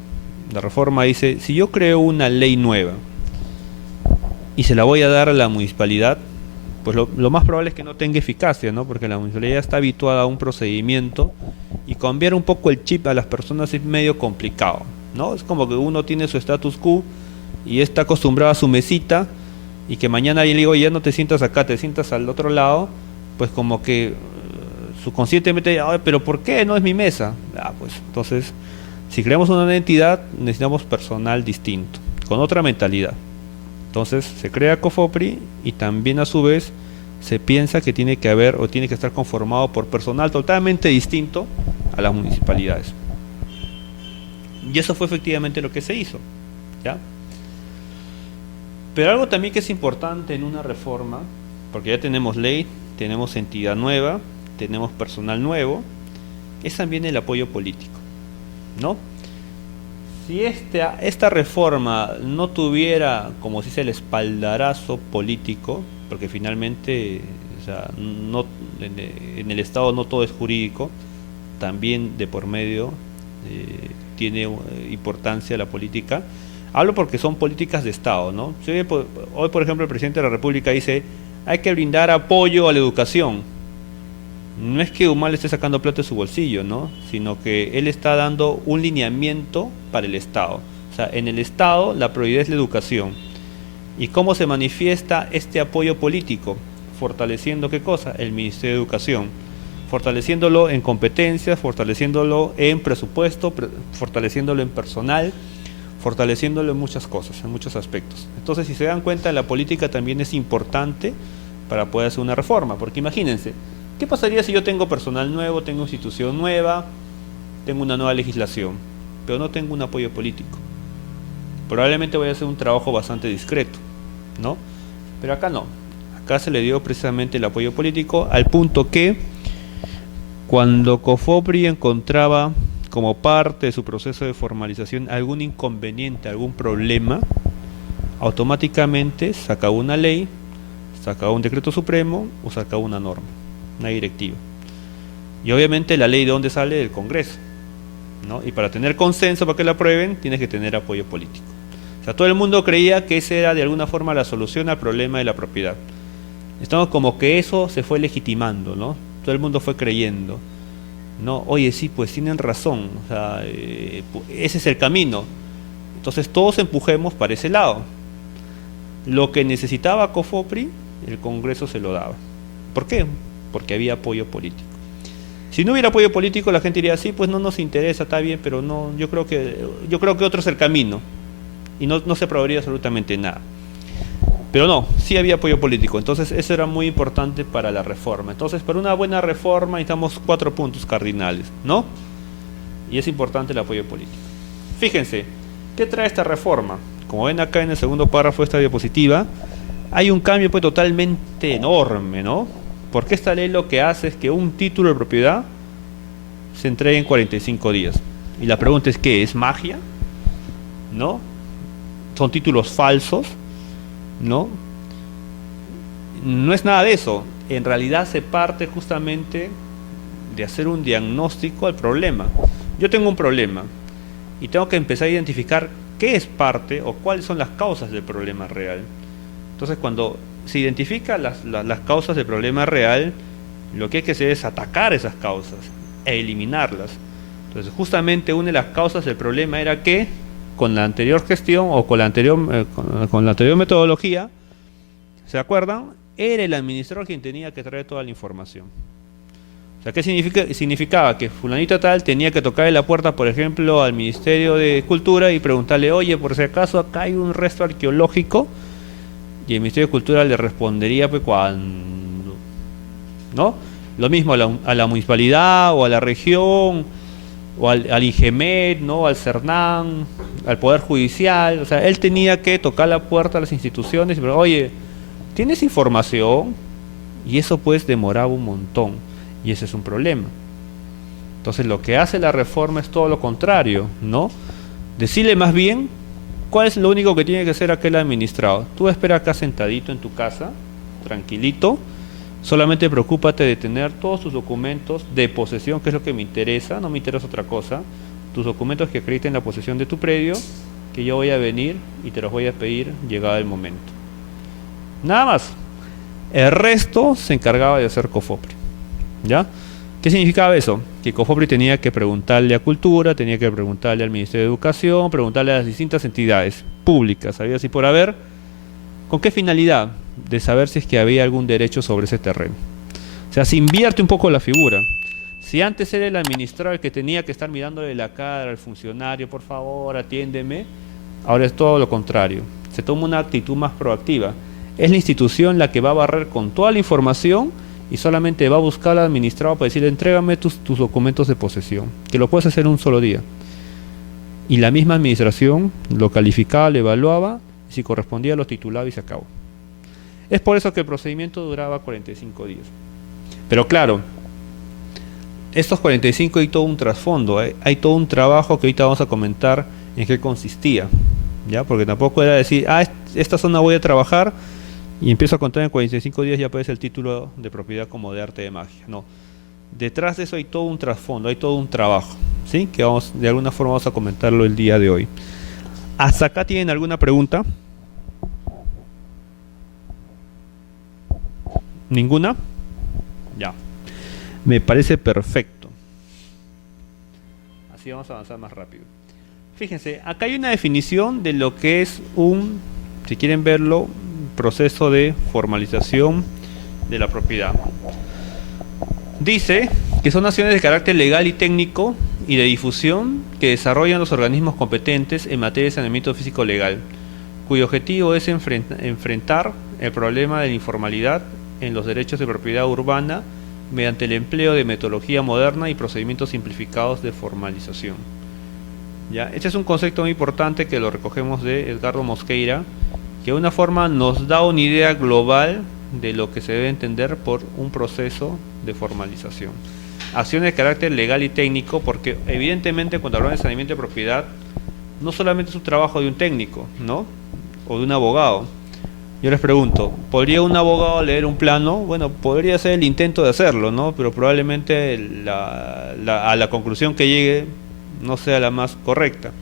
La reforma dice, si yo creo una ley nueva y se la voy a dar a la municipalidad, pues lo más probable es que no tenga eficacia, ¿no? Porque la municipalidad está habituada a un procedimiento y cambiar un poco el chip a las personas es medio complicado, ¿no? Es como que uno tiene su status quo y está acostumbrado a su mesita y que mañana alguien le digo, ya no te sientas acá, te sientas al otro lado, pues como que subconscientemente, pero ¿por qué? No es mi mesa. Pues entonces, si creamos una nueva entidad, necesitamos personal distinto, con otra mentalidad. Entonces se crea COFOPRI y también a su vez se piensa que tiene que haber o tiene que estar conformado por personal totalmente distinto a las municipalidades. Y eso fue efectivamente lo que se hizo, ¿ya? Pero algo también que es importante en una reforma, porque ya tenemos ley, tenemos entidad nueva, tenemos personal nuevo, es también el apoyo político, ¿no? si esta reforma no tuviera, como si se el espaldarazo político, porque finalmente, o sea, no, en el Estado no todo es jurídico, también de por medio tiene importancia la política. Hablo porque son políticas de Estado, ¿no? Si hoy, por ejemplo, el presidente de la República dice, hay que brindar apoyo a la educación. No es que Humala esté sacando plata de su bolsillo, ¿no? Sino que él está dando un lineamiento para el Estado. O sea, en el Estado la prioridad es la educación. ¿Y cómo se manifiesta este apoyo político? Fortaleciendo ¿qué cosa? El Ministerio de Educación. Fortaleciéndolo en competencias, fortaleciéndolo en presupuesto, fortaleciéndolo en personal, fortaleciéndolo en muchas cosas, en muchos aspectos. Entonces, si se dan cuenta, la política también es importante para poder hacer una reforma. Porque imagínense, ¿qué pasaría si yo tengo personal nuevo, tengo institución nueva, tengo una nueva legislación, pero no tengo un apoyo político? Probablemente voy a hacer un trabajo bastante discreto, ¿no? Pero acá no. Acá se le dio precisamente el apoyo político al punto que cuando COFOPRI encontraba como parte de su proceso de formalización algún inconveniente, algún problema, automáticamente sacaba una ley, sacaba un decreto supremo o sacaba una norma, una directiva. Y obviamente la ley de dónde sale del Congreso, ¿no? Y para tener consenso para que la aprueben, tienes que tener apoyo político. O sea, todo el mundo creía que esa era de alguna forma la solución al problema de la propiedad. Estamos como que eso se fue legitimando, ¿no? Todo el mundo fue creyendo, ¿no? Oye, sí, pues tienen razón, o sea, ese es el camino. Entonces todos empujemos para ese lado. Lo que necesitaba COFOPRI, el Congreso se lo daba. ¿Por qué? Porque había apoyo político. Si no hubiera apoyo político, la gente diría, sí, pues no nos interesa, está bien, pero no, yo creo que otro es el camino. Y no se aprobaría absolutamente nada. Pero no, sí había apoyo político, entonces eso era muy importante para la reforma. Entonces, para una buena reforma necesitamos 4 puntos cardinales, ¿no? Y es importante el apoyo político. Fíjense, ¿qué trae esta reforma? Como ven acá en el segundo párrafo de esta diapositiva, hay un cambio pues totalmente enorme, ¿no? Porque esta ley lo que hace es que un título de propiedad se entregue en 45 días. Y la pregunta es, ¿qué? ¿Es magia? ¿No? ¿Son títulos falsos? ¿No? No es nada de eso. En realidad se parte justamente de hacer un diagnóstico al problema. Yo tengo un problema y tengo que empezar a identificar qué es parte o cuáles son las causas del problema real. Entonces, cuando se identifican las causas del problema real, lo que hay que hacer es atacar esas causas e eliminarlas. Entonces, justamente una de las causas del problema era que con la anterior gestión o con la anterior metodología, ¿se acuerdan? Era el administrador quien tenía que traer toda la información. O sea, ¿qué significaba? Que fulanito tal tenía que tocarle la puerta, por ejemplo, al Ministerio de Cultura y preguntarle, oye, por si acaso acá hay un resto arqueológico, y el Ministerio de Cultura le respondería pues cuando, ¿no? Lo mismo a la municipalidad o a la región o al IGEMET, ¿no? Al CERNAN, al Poder Judicial. O sea, él tenía que tocar la puerta a las instituciones y decir, oye, ¿tienes información? Y eso pues demoraba un montón, y ese es un problema. Entonces lo que hace la reforma es todo lo contrario, ¿no? Decirle más bien cuál es lo único que tiene que hacer aquel administrado. Tú espera acá sentadito en tu casa, tranquilito, solamente preocúpate de tener todos tus documentos de posesión, que es lo que me interesa, no me interesa otra cosa, tus documentos que acrediten la posesión de tu predio, que yo voy a venir y te los voy a pedir llegado el momento. Nada más. El resto se encargaba de hacer COFOPRI, ¿ya? ¿Qué significaba eso? Que COFOPRI tenía que preguntarle a Cultura, tenía que preguntarle al Ministerio de Educación, preguntarle a las distintas entidades públicas, ¿sabía? Si por haber, ¿con qué finalidad? De saber si es que había algún derecho sobre ese terreno. O sea, se invierte un poco la figura. Si antes era el administrador el que tenía que estar mirándole la cara al funcionario, por favor, atiéndeme, ahora es todo lo contrario. Se toma una actitud más proactiva. Es la institución la que va a barrer con toda la información y solamente va a buscar al administrado para decirle, entrégame tus documentos de posesión, que lo puedes hacer en un solo día. Y la misma administración lo calificaba, lo evaluaba, y si correspondía lo titulaba y se acabó. Es por eso que el procedimiento duraba 45 días. Pero claro, estos 45 hay todo un trasfondo, hay todo un trabajo que ahorita vamos a comentar en qué consistía, ¿ya? Porque tampoco era decir, esta zona voy a trabajar y empiezo a contar en 45 días ya aparece el título de propiedad como de arte de magia. No, detrás de eso hay todo un trasfondo, hay todo un trabajo, ¿sí? Que vamos, de alguna forma vamos a comentarlo el día de hoy. ¿Hasta acá tienen alguna pregunta? ¿Ninguna? Ya. Me parece perfecto. Así vamos a avanzar más rápido. Fíjense, acá hay una definición de lo que es un, si quieren verlo, proceso de formalización de la propiedad. Dice que son acciones de carácter legal y técnico y de difusión que desarrollan los organismos competentes en materia de saneamiento físico legal, cuyo objetivo es enfrentar el problema de la informalidad en los derechos de propiedad urbana mediante el empleo de metodología moderna y procedimientos simplificados de formalización. ¿Ya? Este es un concepto muy importante que lo recogemos de Edgardo Mosqueira, que de una forma nos da una idea global de lo que se debe entender por un proceso de formalización. Acciones de carácter legal y técnico, porque evidentemente cuando hablamos de saneamiento de propiedad, no solamente es un trabajo de un técnico, ¿no? O de un abogado. Yo les pregunto, ¿podría un abogado leer un plano? Bueno, podría ser el intento de hacerlo, ¿no? Pero probablemente a la conclusión que llegue no sea la más correcta.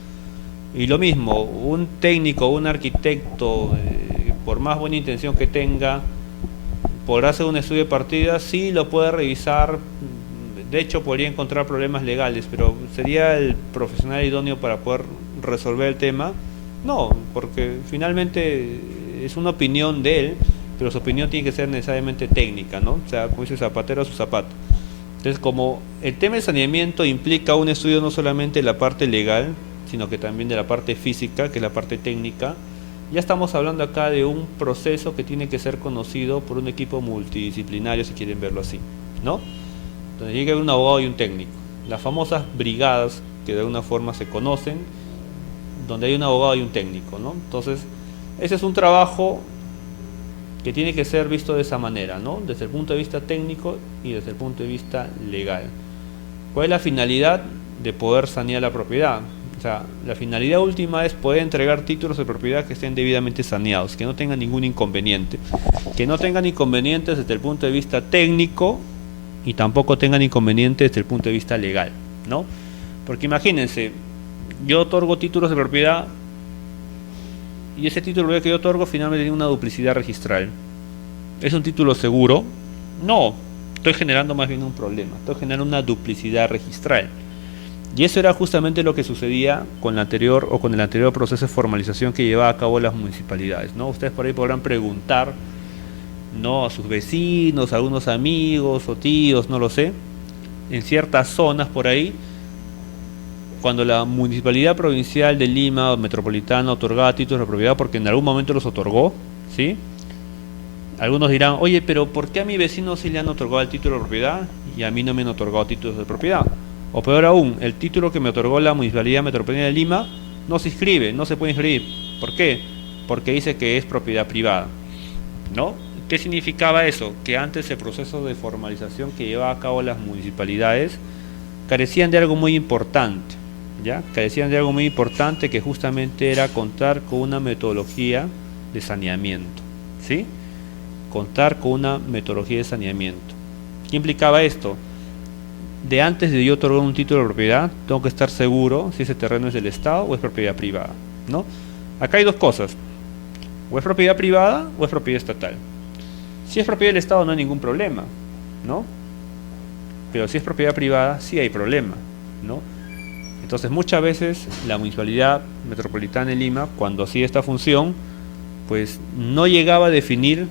Y lo mismo, un técnico, un arquitecto, por más buena intención que tenga, podrá hacer un estudio de partida, sí lo puede revisar, de hecho podría encontrar problemas legales, pero ¿sería el profesional idóneo para poder resolver el tema? No, porque finalmente es una opinión de él, pero su opinión tiene que ser necesariamente técnica, ¿no? O sea, como dice zapatero a su zapato. Entonces, como el tema de saneamiento implica un estudio no solamente de la parte legal, sino que también de la parte física, que es la parte técnica, ya estamos hablando acá de un proceso que tiene que ser conocido por un equipo multidisciplinario, si quieren verlo así, ¿no? Entonces llega un abogado y un técnico. Las famosas brigadas que de alguna forma se conocen, donde hay un abogado y un técnico, ¿no? Entonces, ese es un trabajo que tiene que ser visto de esa manera, ¿no? Desde el punto de vista técnico y desde el punto de vista legal. ¿Cuál es la finalidad de poder sanear la propiedad? O sea, la finalidad última es poder entregar títulos de propiedad que estén debidamente saneados, que no tengan ningún inconveniente, que no tengan inconvenientes desde el punto de vista técnico y tampoco tengan inconvenientes desde el punto de vista legal, ¿no? Porque imagínense, yo otorgo títulos de propiedad y ese título que yo otorgo finalmente tiene una duplicidad registral. ¿Es un título seguro? No, estoy generando más bien un problema, estoy generando una duplicidad registral. Y eso era justamente lo que sucedía con el anterior proceso de formalización que llevaba a cabo las municipalidades, ¿no? Ustedes por ahí podrán preguntar, ¿no?, a sus vecinos, a algunos amigos o tíos, no lo sé, en ciertas zonas por ahí, cuando la Municipalidad Provincial de Lima o Metropolitana otorgaba títulos de propiedad, porque en algún momento los otorgó, ¿sí? Algunos dirán, oye, pero ¿por qué a mi vecino sí le han otorgado el título de propiedad y a mí no me han otorgado títulos de propiedad? O peor aún, el título que me otorgó la Municipalidad Metropolitana de Lima no se inscribe, no se puede inscribir. ¿Por qué? Porque dice que es propiedad privada, ¿no? ¿Qué significaba eso? Que antes el proceso de formalización que llevaba a cabo las municipalidades carecían de algo muy importante, ¿ya? Carecían de algo muy importante, que justamente era contar con una metodología de saneamiento, ¿sí? Contar con una metodología de saneamiento. ¿Qué implicaba esto? De antes de yo otorgar un título de propiedad, tengo que estar seguro si ese terreno es del Estado o es propiedad privada, ¿no? Acá hay dos cosas, o es propiedad privada o es propiedad estatal. Si es propiedad del Estado no hay ningún problema, ¿no? Pero si es propiedad privada sí hay problema, ¿no? Entonces muchas veces la Municipalidad Metropolitana de Lima, cuando hacía esta función, pues no llegaba a definir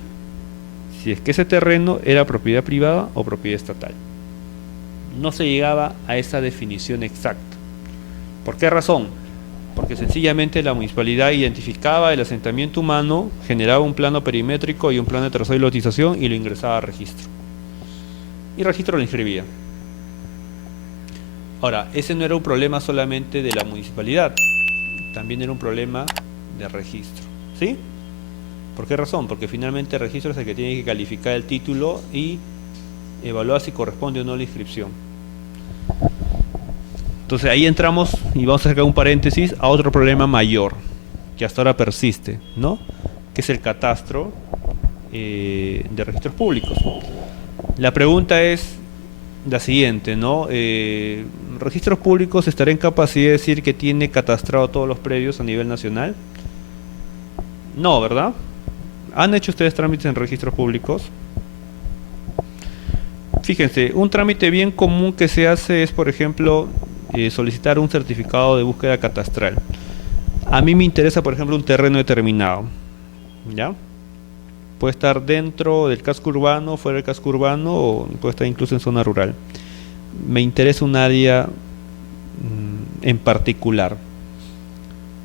si es que ese terreno era propiedad privada o propiedad estatal. No se llegaba a esa definición exacta. ¿Por qué razón? Porque sencillamente la municipalidad identificaba el asentamiento humano, generaba un plano perimétrico y un plano de trazo y lotización y lo ingresaba a registro. Y registro lo inscribía. Ahora, ese no era un problema solamente de la municipalidad, también era un problema de registro, ¿sí? ¿Por qué razón? Porque finalmente el registro es el que tiene que calificar el título y evaluar si corresponde o no la inscripción. Entonces ahí entramos y vamos a sacar un paréntesis a otro problema mayor que hasta ahora persiste, ¿no? Que es el catastro de registros públicos. La pregunta es la siguiente, ¿no? ¿Registros públicos estará en capacidad de decir que tiene catastrado todos los predios a nivel nacional? No, ¿verdad? ¿Han hecho ustedes trámites en registros públicos? Fíjense, un trámite bien común que se hace es, por ejemplo, solicitar un certificado de búsqueda catastral. A mí me interesa, por ejemplo, un terreno determinado, ¿ya? Puede estar dentro del casco urbano, fuera del casco urbano, o puede estar incluso en zona rural. Me interesa un área en particular,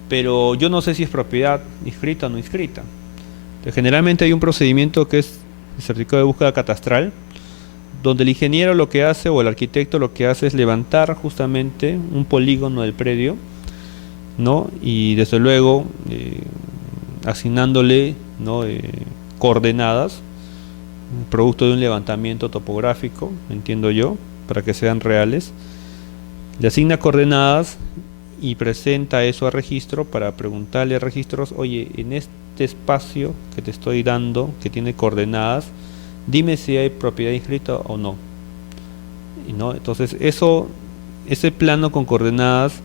pero yo no sé si es propiedad inscrita o no inscrita. Entonces, generalmente hay un procedimiento que es el certificado de búsqueda catastral, donde el ingeniero lo que hace o el arquitecto lo que hace es levantar justamente un polígono del predio, ¿no? Y desde luego asignándole, ¿no? Coordenadas, producto de un levantamiento topográfico, entiendo yo, para que sean reales. Le asigna coordenadas y presenta eso a registro para preguntarle a registros, oye, en este espacio que te estoy dando, que tiene coordenadas, dime si hay propiedad inscrita o no. ¿No? Entonces ese plano con coordenadas,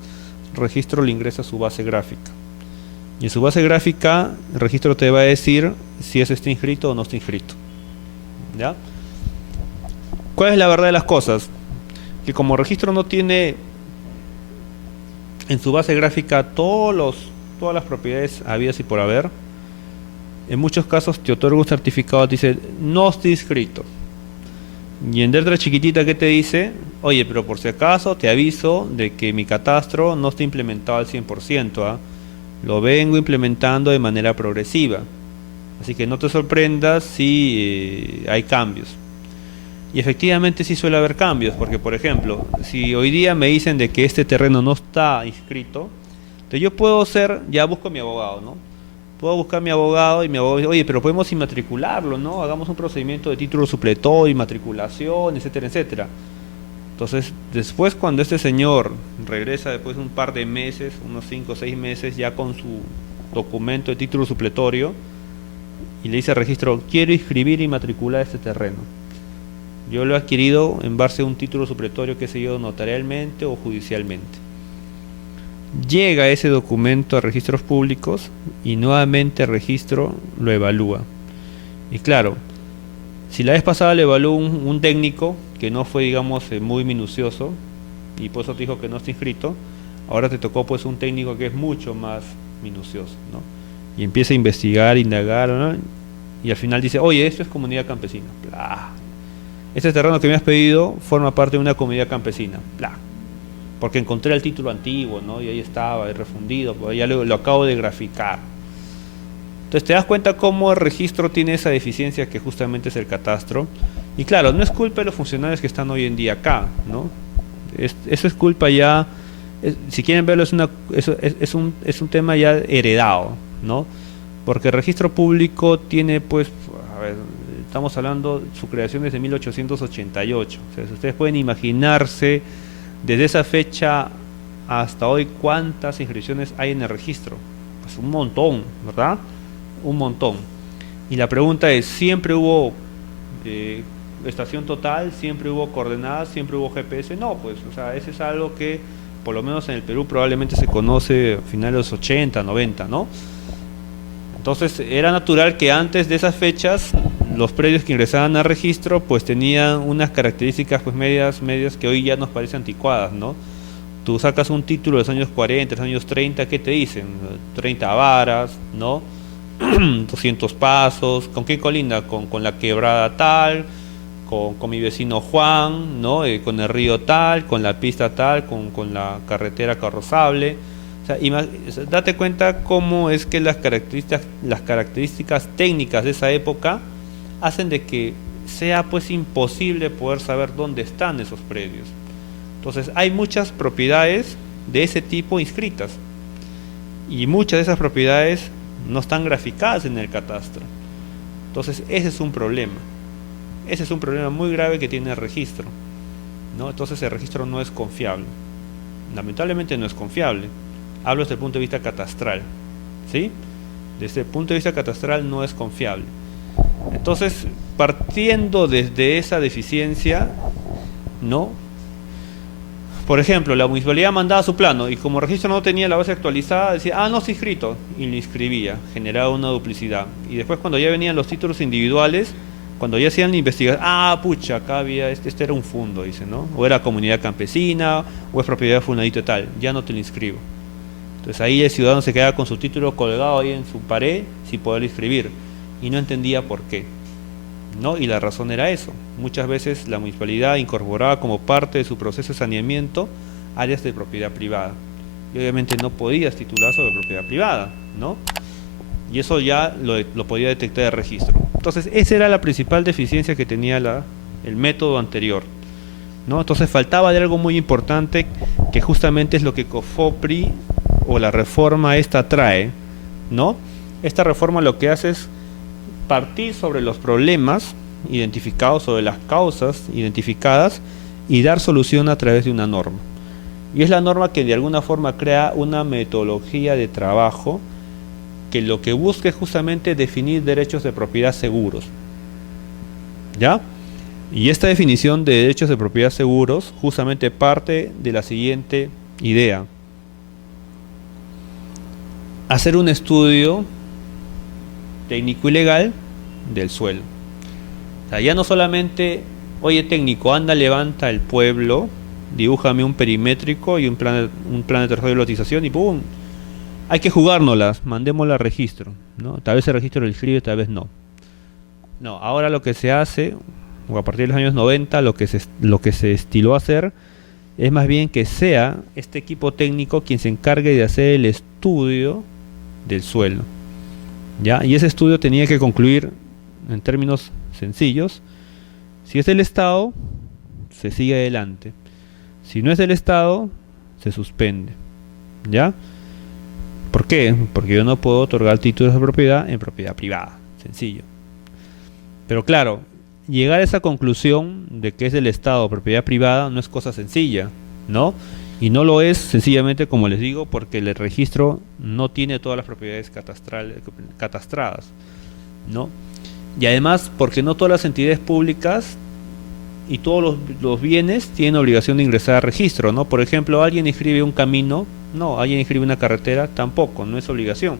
registro le ingresa a su base gráfica. Y en su base gráfica, el registro te va a decir si eso está inscrito o no está inscrito. ¿Ya? ¿Cuál es la verdad de las cosas? Que como registro no tiene en su base gráfica todas las propiedades habidas y por haber, en muchos casos te otorga un certificado, te dice, no está inscrito. Y en letra chiquitita que te dice, oye, pero por si acaso te aviso de que mi catastro no está implementado al 100%, ¿ah? Lo vengo implementando de manera progresiva. Así que no te sorprendas si hay cambios. Y efectivamente sí suele haber cambios, porque por ejemplo, si hoy día me dicen de que este terreno no está inscrito, entonces yo puedo ya busco a mi abogado, ¿no? Puedo buscar a mi abogado y mi abogado dice, oye, pero podemos inmatricularlo, ¿no? Hagamos un procedimiento de título supletorio, inmatriculación, etcétera, etcétera. Entonces, después cuando este señor regresa después de un par de meses, unos 5 o 6 meses, ya con su documento de título supletorio, y le dice al registro, quiero inscribir y matricular este terreno. Yo lo he adquirido en base a un título supletorio que se dio notarialmente o judicialmente. Llega ese documento a registros públicos y nuevamente el registro lo evalúa. Y claro, si la vez pasada lo evaluó un técnico que no fue, digamos, muy minucioso y por eso te dijo que no está inscrito, ahora te tocó pues un técnico que es mucho más minucioso, ¿no? Y empieza a investigar, indagar, ¿no? Y al final dice, oye, esto es comunidad campesina. Blah. Este terreno que me has pedido forma parte de una comunidad campesina. Blah. Porque encontré el título antiguo, ¿no? Y ahí estaba, refundido, pues ya lo acabo de graficar. Entonces te das cuenta cómo el registro tiene esa deficiencia que justamente es el catastro. Y claro, no es culpa de los funcionarios que están hoy en día acá, ¿no? Eso es culpa ya, si quieren verlo, es un tema ya heredado, ¿no? Porque el registro público tiene, pues, a ver, estamos hablando, su creación desde 1888. O sea, si ustedes pueden imaginarse desde esa fecha hasta hoy cuántas inscripciones hay en el registro. Pues un montón, ¿verdad? Un montón. Y la pregunta es, ¿siempre hubo estación total? ¿Siempre hubo coordenadas? ¿Siempre hubo GPS? No, pues, o sea, ese es algo que por lo menos en el Perú probablemente se conoce a finales de los 80, 90, ¿no? Entonces era natural que antes de esas fechas los predios que ingresaban al registro pues tenían unas características pues medias que hoy ya nos parecen anticuadas, ¿no? Tú sacas un título de los años 40, de los años 30, ¿qué te dicen? 30 varas, ¿no? 200 pasos, ¿con qué colinda? Con la quebrada tal, con mi vecino Juan, ¿no? Con el río tal, con la pista tal, con la carretera carrozable. O sea, date cuenta cómo es que las características técnicas de esa época hacen de que sea pues imposible poder saber dónde están esos predios. Entonces hay muchas propiedades de ese tipo inscritas y muchas de esas propiedades no están graficadas en el catastro. Entonces ese es un problema. Ese es un problema muy grave que tiene el registro, ¿no? Entonces el registro no es confiable. lamentablemente no es confiable. Hablo desde el punto de vista catastral, ¿sí? Desde el punto de vista catastral no es confiable. Entonces, partiendo desde esa deficiencia, ¿no? Por ejemplo, la municipalidad mandaba su plano y como registro no tenía la base actualizada, decía, no está inscrito, y lo inscribía, generaba una duplicidad. Y después cuando ya venían los títulos individuales, cuando ya hacían la investigación, pucha, acá había, este era un fundo, dice, ¿no? O era comunidad campesina, o es propiedad de fulanito y tal, ya no te lo inscribo. Entonces ahí el ciudadano se quedaba con su título colgado ahí en su pared sin poder inscribir, y no entendía por qué, ¿no? Y la razón era eso. Muchas veces la municipalidad incorporaba como parte de su proceso de saneamiento áreas de propiedad privada. Y obviamente no podías titular sobre propiedad privada, ¿no? Y eso ya lo podía detectar el registro. Entonces esa era la principal deficiencia que tenía el método anterior, ¿no? Entonces faltaba de algo muy importante que justamente es lo que COFOPRI o la reforma esta trae, ¿no? Esta reforma lo que hace es partir sobre los problemas identificados, sobre las causas identificadas y dar solución a través de una norma. Y es la norma que de alguna forma crea una metodología de trabajo que lo que busca es justamente definir derechos de propiedad seguros. ¿Ya? Y esta definición de derechos de propiedad seguros justamente parte de la siguiente idea. Hacer un estudio técnico y legal del suelo. O sea, ya no solamente, oye técnico, anda, levanta el pueblo, dibújame un perimétrico y un plan de territorio de lotización y ¡pum! Hay que jugárnoslas, mandémosla a registro, ¿no? Tal vez el registro lo inscribe, tal vez no. No, ahora lo que se hace, o a partir de los años 90, lo que se estiló a hacer, es más bien que sea este equipo técnico quien se encargue de hacer el estudio del suelo. ¿Ya? Y ese estudio tenía que concluir, en términos sencillos, si es del Estado, se sigue adelante. Si no es del Estado, se suspende. ¿Ya? ¿Por qué? Porque yo no puedo otorgar títulos de propiedad en propiedad privada. Sencillo. Pero claro, llegar a esa conclusión de que es del Estado propiedad privada no es cosa sencilla, ¿no? Y no lo es sencillamente, como les digo, porque el registro no tiene todas las propiedades catastradas, ¿no? Y además porque no todas las entidades públicas y todos los bienes tienen obligación de ingresar al registro, ¿no? Por ejemplo, alguien inscribe un camino, no, alguien inscribe una carretera, tampoco, no es obligación,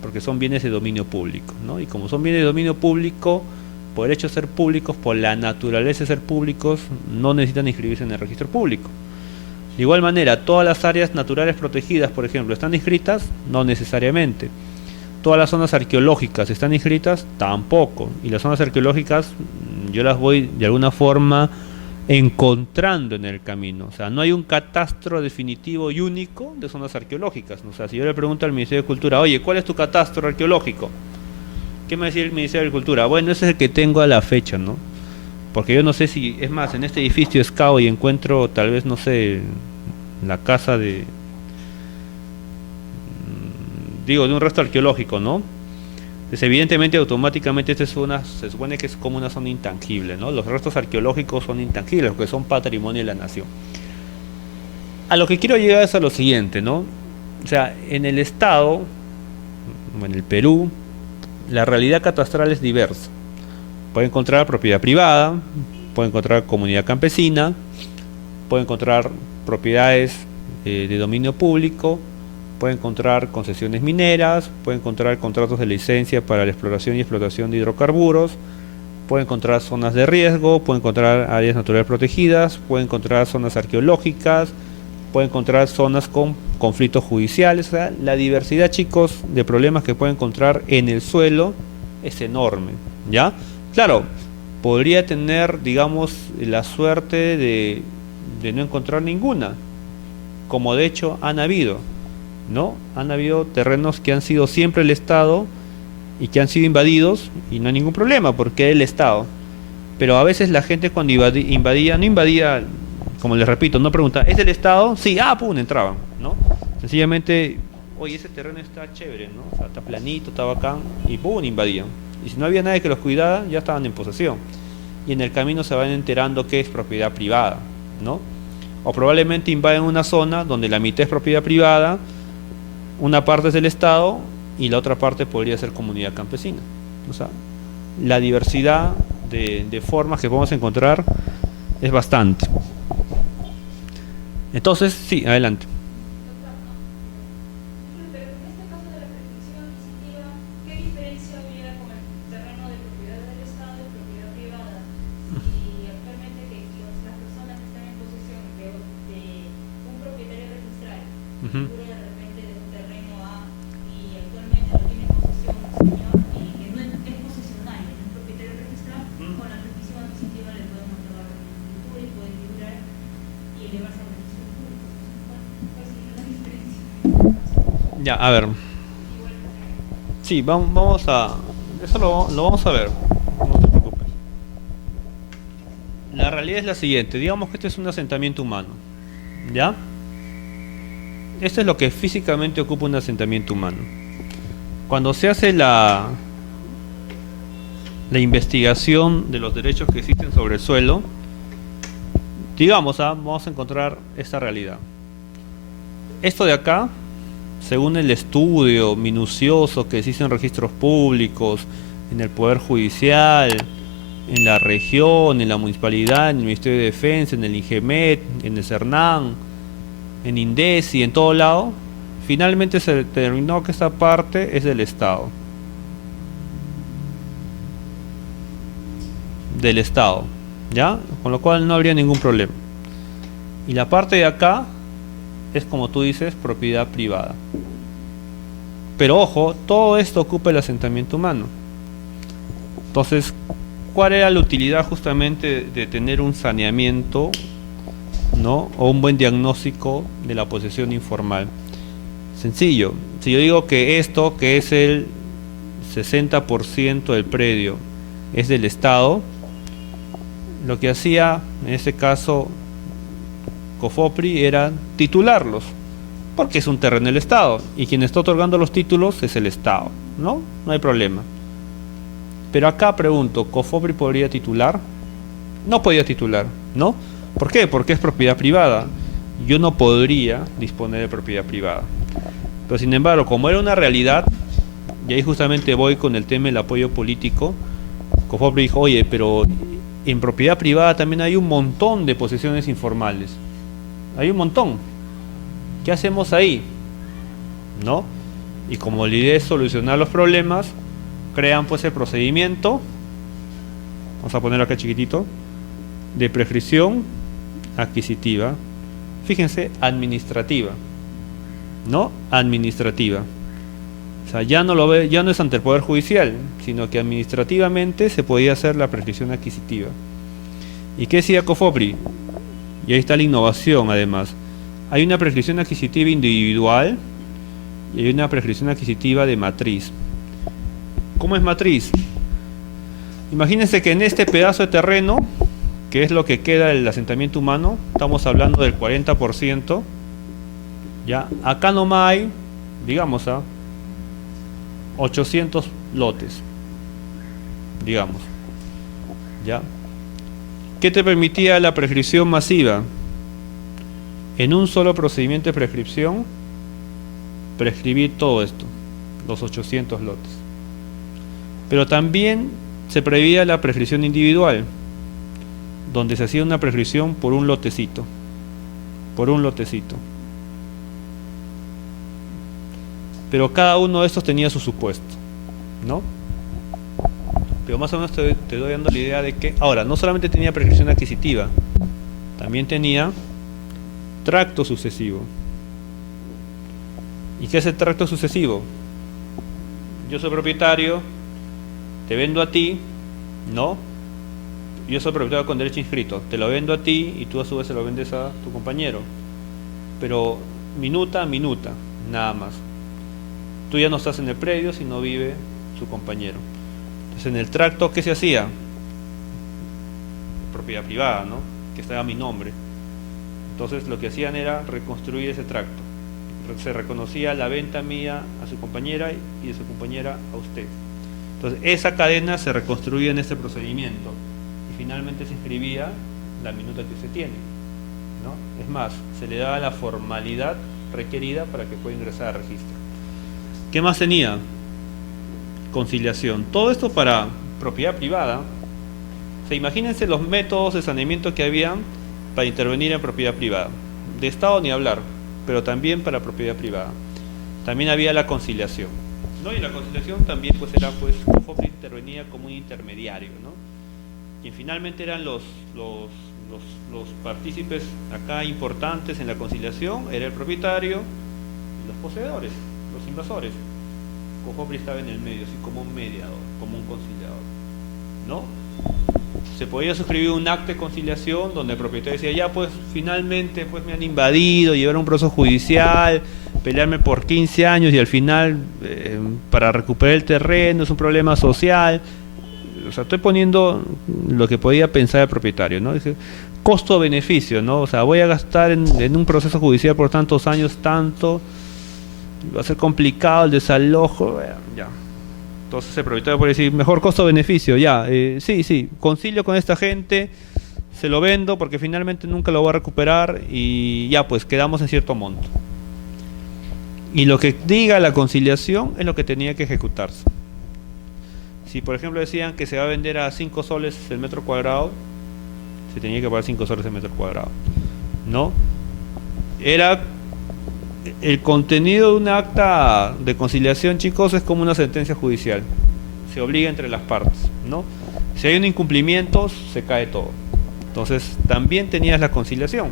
porque son bienes de dominio público, ¿no? Y como son bienes de dominio público, por el hecho de ser públicos, por la naturaleza de ser públicos, no necesitan inscribirse en el registro público. De igual manera, todas las áreas naturales protegidas, por ejemplo, ¿están inscritas? No necesariamente. Todas las zonas arqueológicas están inscritas, tampoco. Y las zonas arqueológicas yo las voy de alguna forma encontrando en el camino. O sea, no hay un catastro definitivo y único de zonas arqueológicas. O sea, si yo le pregunto al Ministerio de Cultura, oye, ¿cuál es tu catastro arqueológico? ¿Qué me va a decir el Ministerio de Cultura? Bueno, ese es el que tengo a la fecha, ¿no? Porque yo no sé si, es más, en este edificio excavo y encuentro tal vez, no sé, la casa de un resto arqueológico, ¿no? Entonces evidentemente automáticamente esta es se supone que es como una zona intangible, ¿no? Los restos arqueológicos son intangibles, porque son patrimonio de la nación. A lo que quiero llegar es a lo siguiente, ¿no? O sea, en el Estado, en el Perú, la realidad catastral es diversa. Puede encontrar propiedad privada, puede encontrar comunidad campesina, puede encontrar propiedades de dominio público, puede encontrar concesiones mineras, puede encontrar contratos de licencia para la exploración y explotación de hidrocarburos, puede encontrar zonas de riesgo, puede encontrar áreas naturales protegidas, puede encontrar zonas arqueológicas, puede encontrar zonas con conflictos judiciales. O sea, la diversidad, chicos, de problemas que puede encontrar en el suelo es enorme, ¿ya? Claro, podría tener, digamos, la suerte de no encontrar ninguna, como de hecho han habido, ¿no? Han habido terrenos que han sido siempre el Estado y que han sido invadidos y no hay ningún problema porque es el Estado. Pero a veces la gente cuando invadía, no invadía, como les repito, no pregunta, ¿es del Estado? Sí, pum, entraban, ¿no? Sencillamente, oye, ese terreno está chévere, ¿no? O sea, está planito, está bacán, y pum, invadían. Y si no había nadie que los cuidara, ya estaban en posesión. Y en el camino se van enterando que es propiedad privada, ¿no? o probablemente invaden una zona donde la mitad es propiedad privada, una parte es del Estado y la otra parte podría ser comunidad campesina. O sea, la diversidad de formas que podemos encontrar es bastante. Entonces, sí, adelante. Pero en este caso de la prescripción adquisitiva, ¿qué diferencia había con el terreno de propiedad del Estado y propiedad privada? Si actualmente las personas que están en posesión de un propietario registral Ujú. figura de repente de un terreno A y actualmente lo tiene en posesión un señor y que no es posesionario, es un propietario registral, con la prescripción adquisitiva le pueden otorgar una escritura y pueden figurar y elevarse a registro público. ¿Cuál sería la diferencia? Ya, a ver. Sí, vamos a... Eso lo vamos a ver. No te preocupes. La realidad es la siguiente. Digamos que este es un asentamiento humano. ¿Ya? Esto es lo que físicamente ocupa un asentamiento humano. Cuando se hace la investigación de los derechos que existen sobre el suelo, digamos, vamos a encontrar esta realidad. Esto de acá, según el estudio minucioso que se hizo en registros públicos, en el Poder Judicial, en la región, en la municipalidad, en el Ministerio de Defensa, en el INGEMET, en el CERNAN, en INDECI, en todo lado, finalmente se determinó que esta parte es del Estado. Del Estado, ¿ya? Con lo cual no habría ningún problema. Y la parte de acá es, como tú dices, propiedad privada. Pero ojo, todo esto ocupa el asentamiento humano. Entonces, ¿cuál era la utilidad justamente de tener un saneamiento, ¿no? O un buen diagnóstico de la posesión informal? Sencillo, si yo digo que esto, que es el 60% del predio, es del Estado, lo que hacía, en este caso, COFOPRI, era titularlos, porque es un terreno del Estado, y quien está otorgando los títulos es el Estado, ¿no? No hay problema. Pero acá pregunto, ¿COFOPRI podría titular? No podía titular, ¿no? ¿Por qué? Porque es propiedad privada. Yo no podría disponer de propiedad privada. Pero sin embargo, como era una realidad, y ahí justamente voy con el tema del apoyo político, COFOPRI dijo, oye, pero en propiedad privada también hay un montón de posesiones informales. Hay un montón. ¿Qué hacemos ahí? ¿No? Y como la idea es solucionar los problemas, crean pues el procedimiento, vamos a ponerlo acá chiquitito, de prescripción adquisitiva. Fíjense, administrativa, ¿no? Administrativa. O sea, ya no es ante el Poder Judicial, sino que administrativamente se podía hacer la prescripción adquisitiva. ¿Y qué decía COFOPRI? Y ahí está la innovación además. Hay una prescripción adquisitiva individual y hay una prescripción adquisitiva de matriz. ¿Cómo es matriz? Imagínense que en este pedazo de terreno, que es lo que queda del asentamiento humano, estamos hablando del 40%, ¿ya? Acá nomás hay, digamos, 800 lotes, digamos, ¿ya? ¿Qué te permitía la prescripción masiva? En un solo procedimiento de prescripción, prescribir todo esto, los 800 lotes. Pero también se preveía la prescripción individual, donde se hacía una prescripción por un lotecito, por un lotecito. Pero cada uno de estos tenía su supuesto, ¿no? Pero más o menos te doy dando la idea de que, ahora, no solamente tenía prescripción adquisitiva, también tenía tracto sucesivo. ¿Y qué es el tracto sucesivo? Yo soy propietario, te vendo a ti, ¿no? Yo soy propietario con derecho inscrito, te lo vendo a ti y tú a su vez se lo vendes a tu compañero. Pero minuta a minuta, nada más. Tú ya no estás en el predio, sino vive su compañero. Entonces en el tracto, ¿qué se hacía? Propiedad privada, ¿no? Que estaba a mi nombre. Entonces lo que hacían era reconstruir ese tracto. Se reconocía la venta mía a su compañera y de su compañera a usted. Entonces esa cadena se reconstruía en este procedimiento y finalmente se inscribía la minuta que usted tiene, ¿no? Es más, se le daba la formalidad requerida para que pueda ingresar al registro. ¿Qué más tenía? Conciliación. Todo esto para propiedad privada. O sea, imagínense los métodos de saneamiento que habían para intervenir en propiedad privada. De Estado ni hablar, pero también para propiedad privada. También había la conciliación, ¿no? Y la conciliación también pues era, pues, COFOPRIS intervenía como un intermediario, ¿no? Quien finalmente eran los partícipes acá importantes en la conciliación era el propietario y los poseedores, los invasores. COFOPRIS estaba en el medio, así como un mediador, como un conciliador, ¿no? Se podía suscribir un acta de conciliación donde el propietario decía, ya pues finalmente pues me han invadido, llevar un proceso judicial, pelearme por 15 años y al final para recuperar el terreno es un problema social. O sea, estoy poniendo lo que podía pensar el propietario, ¿no? Dice, costo-beneficio, ¿no? O sea, voy a gastar en un proceso judicial por tantos años tanto, va a ser complicado el desalojo, ya. Entonces el propietario puede decir, mejor costo-beneficio, ya, sí, concilio con esta gente, se lo vendo porque finalmente nunca lo voy a recuperar y ya, pues quedamos en cierto monto. Y lo que diga la conciliación es lo que tenía que ejecutarse. Si por ejemplo decían que se va a vender a 5 soles el metro cuadrado, se tenía que pagar 5 soles el metro cuadrado, ¿no? Era el contenido de un acta de conciliación, chicos, es como una sentencia judicial. Se obliga entre las partes, ¿no? Si hay un incumplimiento, se cae todo. Entonces, también tenías la conciliación.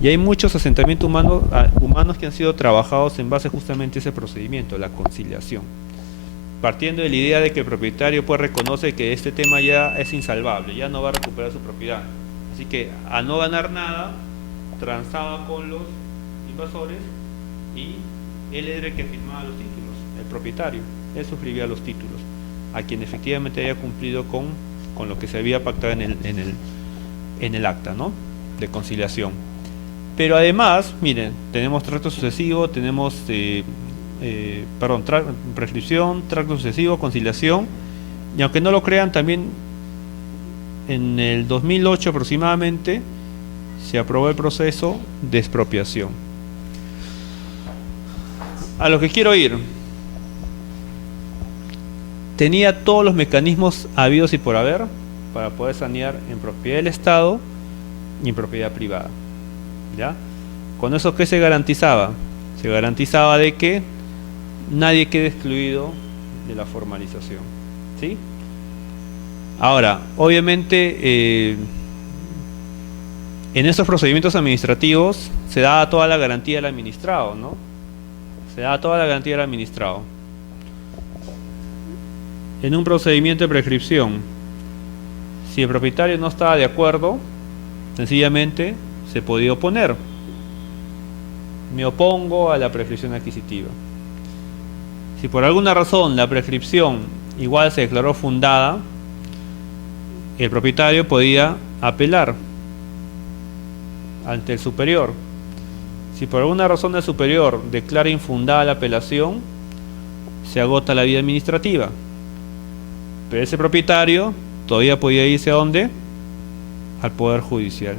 Y hay muchos asentamientos humanos que han sido trabajados en base justamente a ese procedimiento, la conciliación. Partiendo de la idea de que el propietario pues reconoce que este tema ya es insalvable, ya no va a recuperar su propiedad. Así que, a no ganar nada, transaba con los invasores y él era el que firmaba los títulos, el propietario, él suscribía los títulos, a quien efectivamente haya cumplido con lo que se había pactado en el acta, ¿no?, de conciliación. Pero además, miren, tenemos tracto sucesivo, tenemos prescripción, tracto sucesivo, conciliación, y aunque no lo crean, también en el 2008 aproximadamente se aprobó el proceso de expropiación. A lo que quiero ir, tenía todos los mecanismos habidos y por haber para poder sanear en propiedad del Estado y en propiedad privada, ¿ya? Con eso, ¿qué se garantizaba? Se garantizaba de que nadie quede excluido de la formalización, ¿sí? Ahora, obviamente, en esos procedimientos administrativos se daba toda la garantía del administrado, ¿no? Se da toda la garantía del administrado. En un procedimiento de prescripción, si el propietario no estaba de acuerdo, sencillamente se podía oponer. Me opongo a la prescripción adquisitiva. Si por alguna razón la prescripción igual se declaró fundada, el propietario podía apelar ante el superior. Si por alguna razón el superior declara infundada la apelación, se agota la vía administrativa. Pero ese propietario todavía podía irse ¿a dónde? Al Poder Judicial.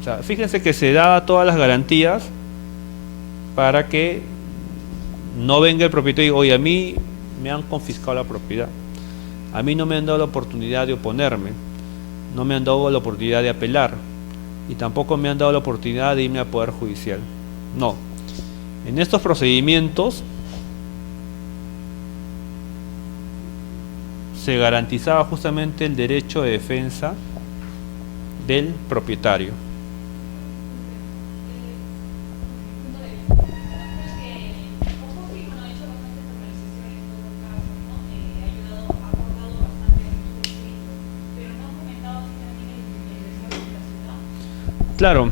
O sea, fíjense que se daba todas las garantías para que no venga el propietario y diga, oye, a mí me han confiscado la propiedad, a mí no me han dado la oportunidad de oponerme, no me han dado la oportunidad de apelar y tampoco me han dado la oportunidad de irme al Poder Judicial. No. En estos procedimientos se garantizaba justamente el derecho de defensa del propietario. Claro.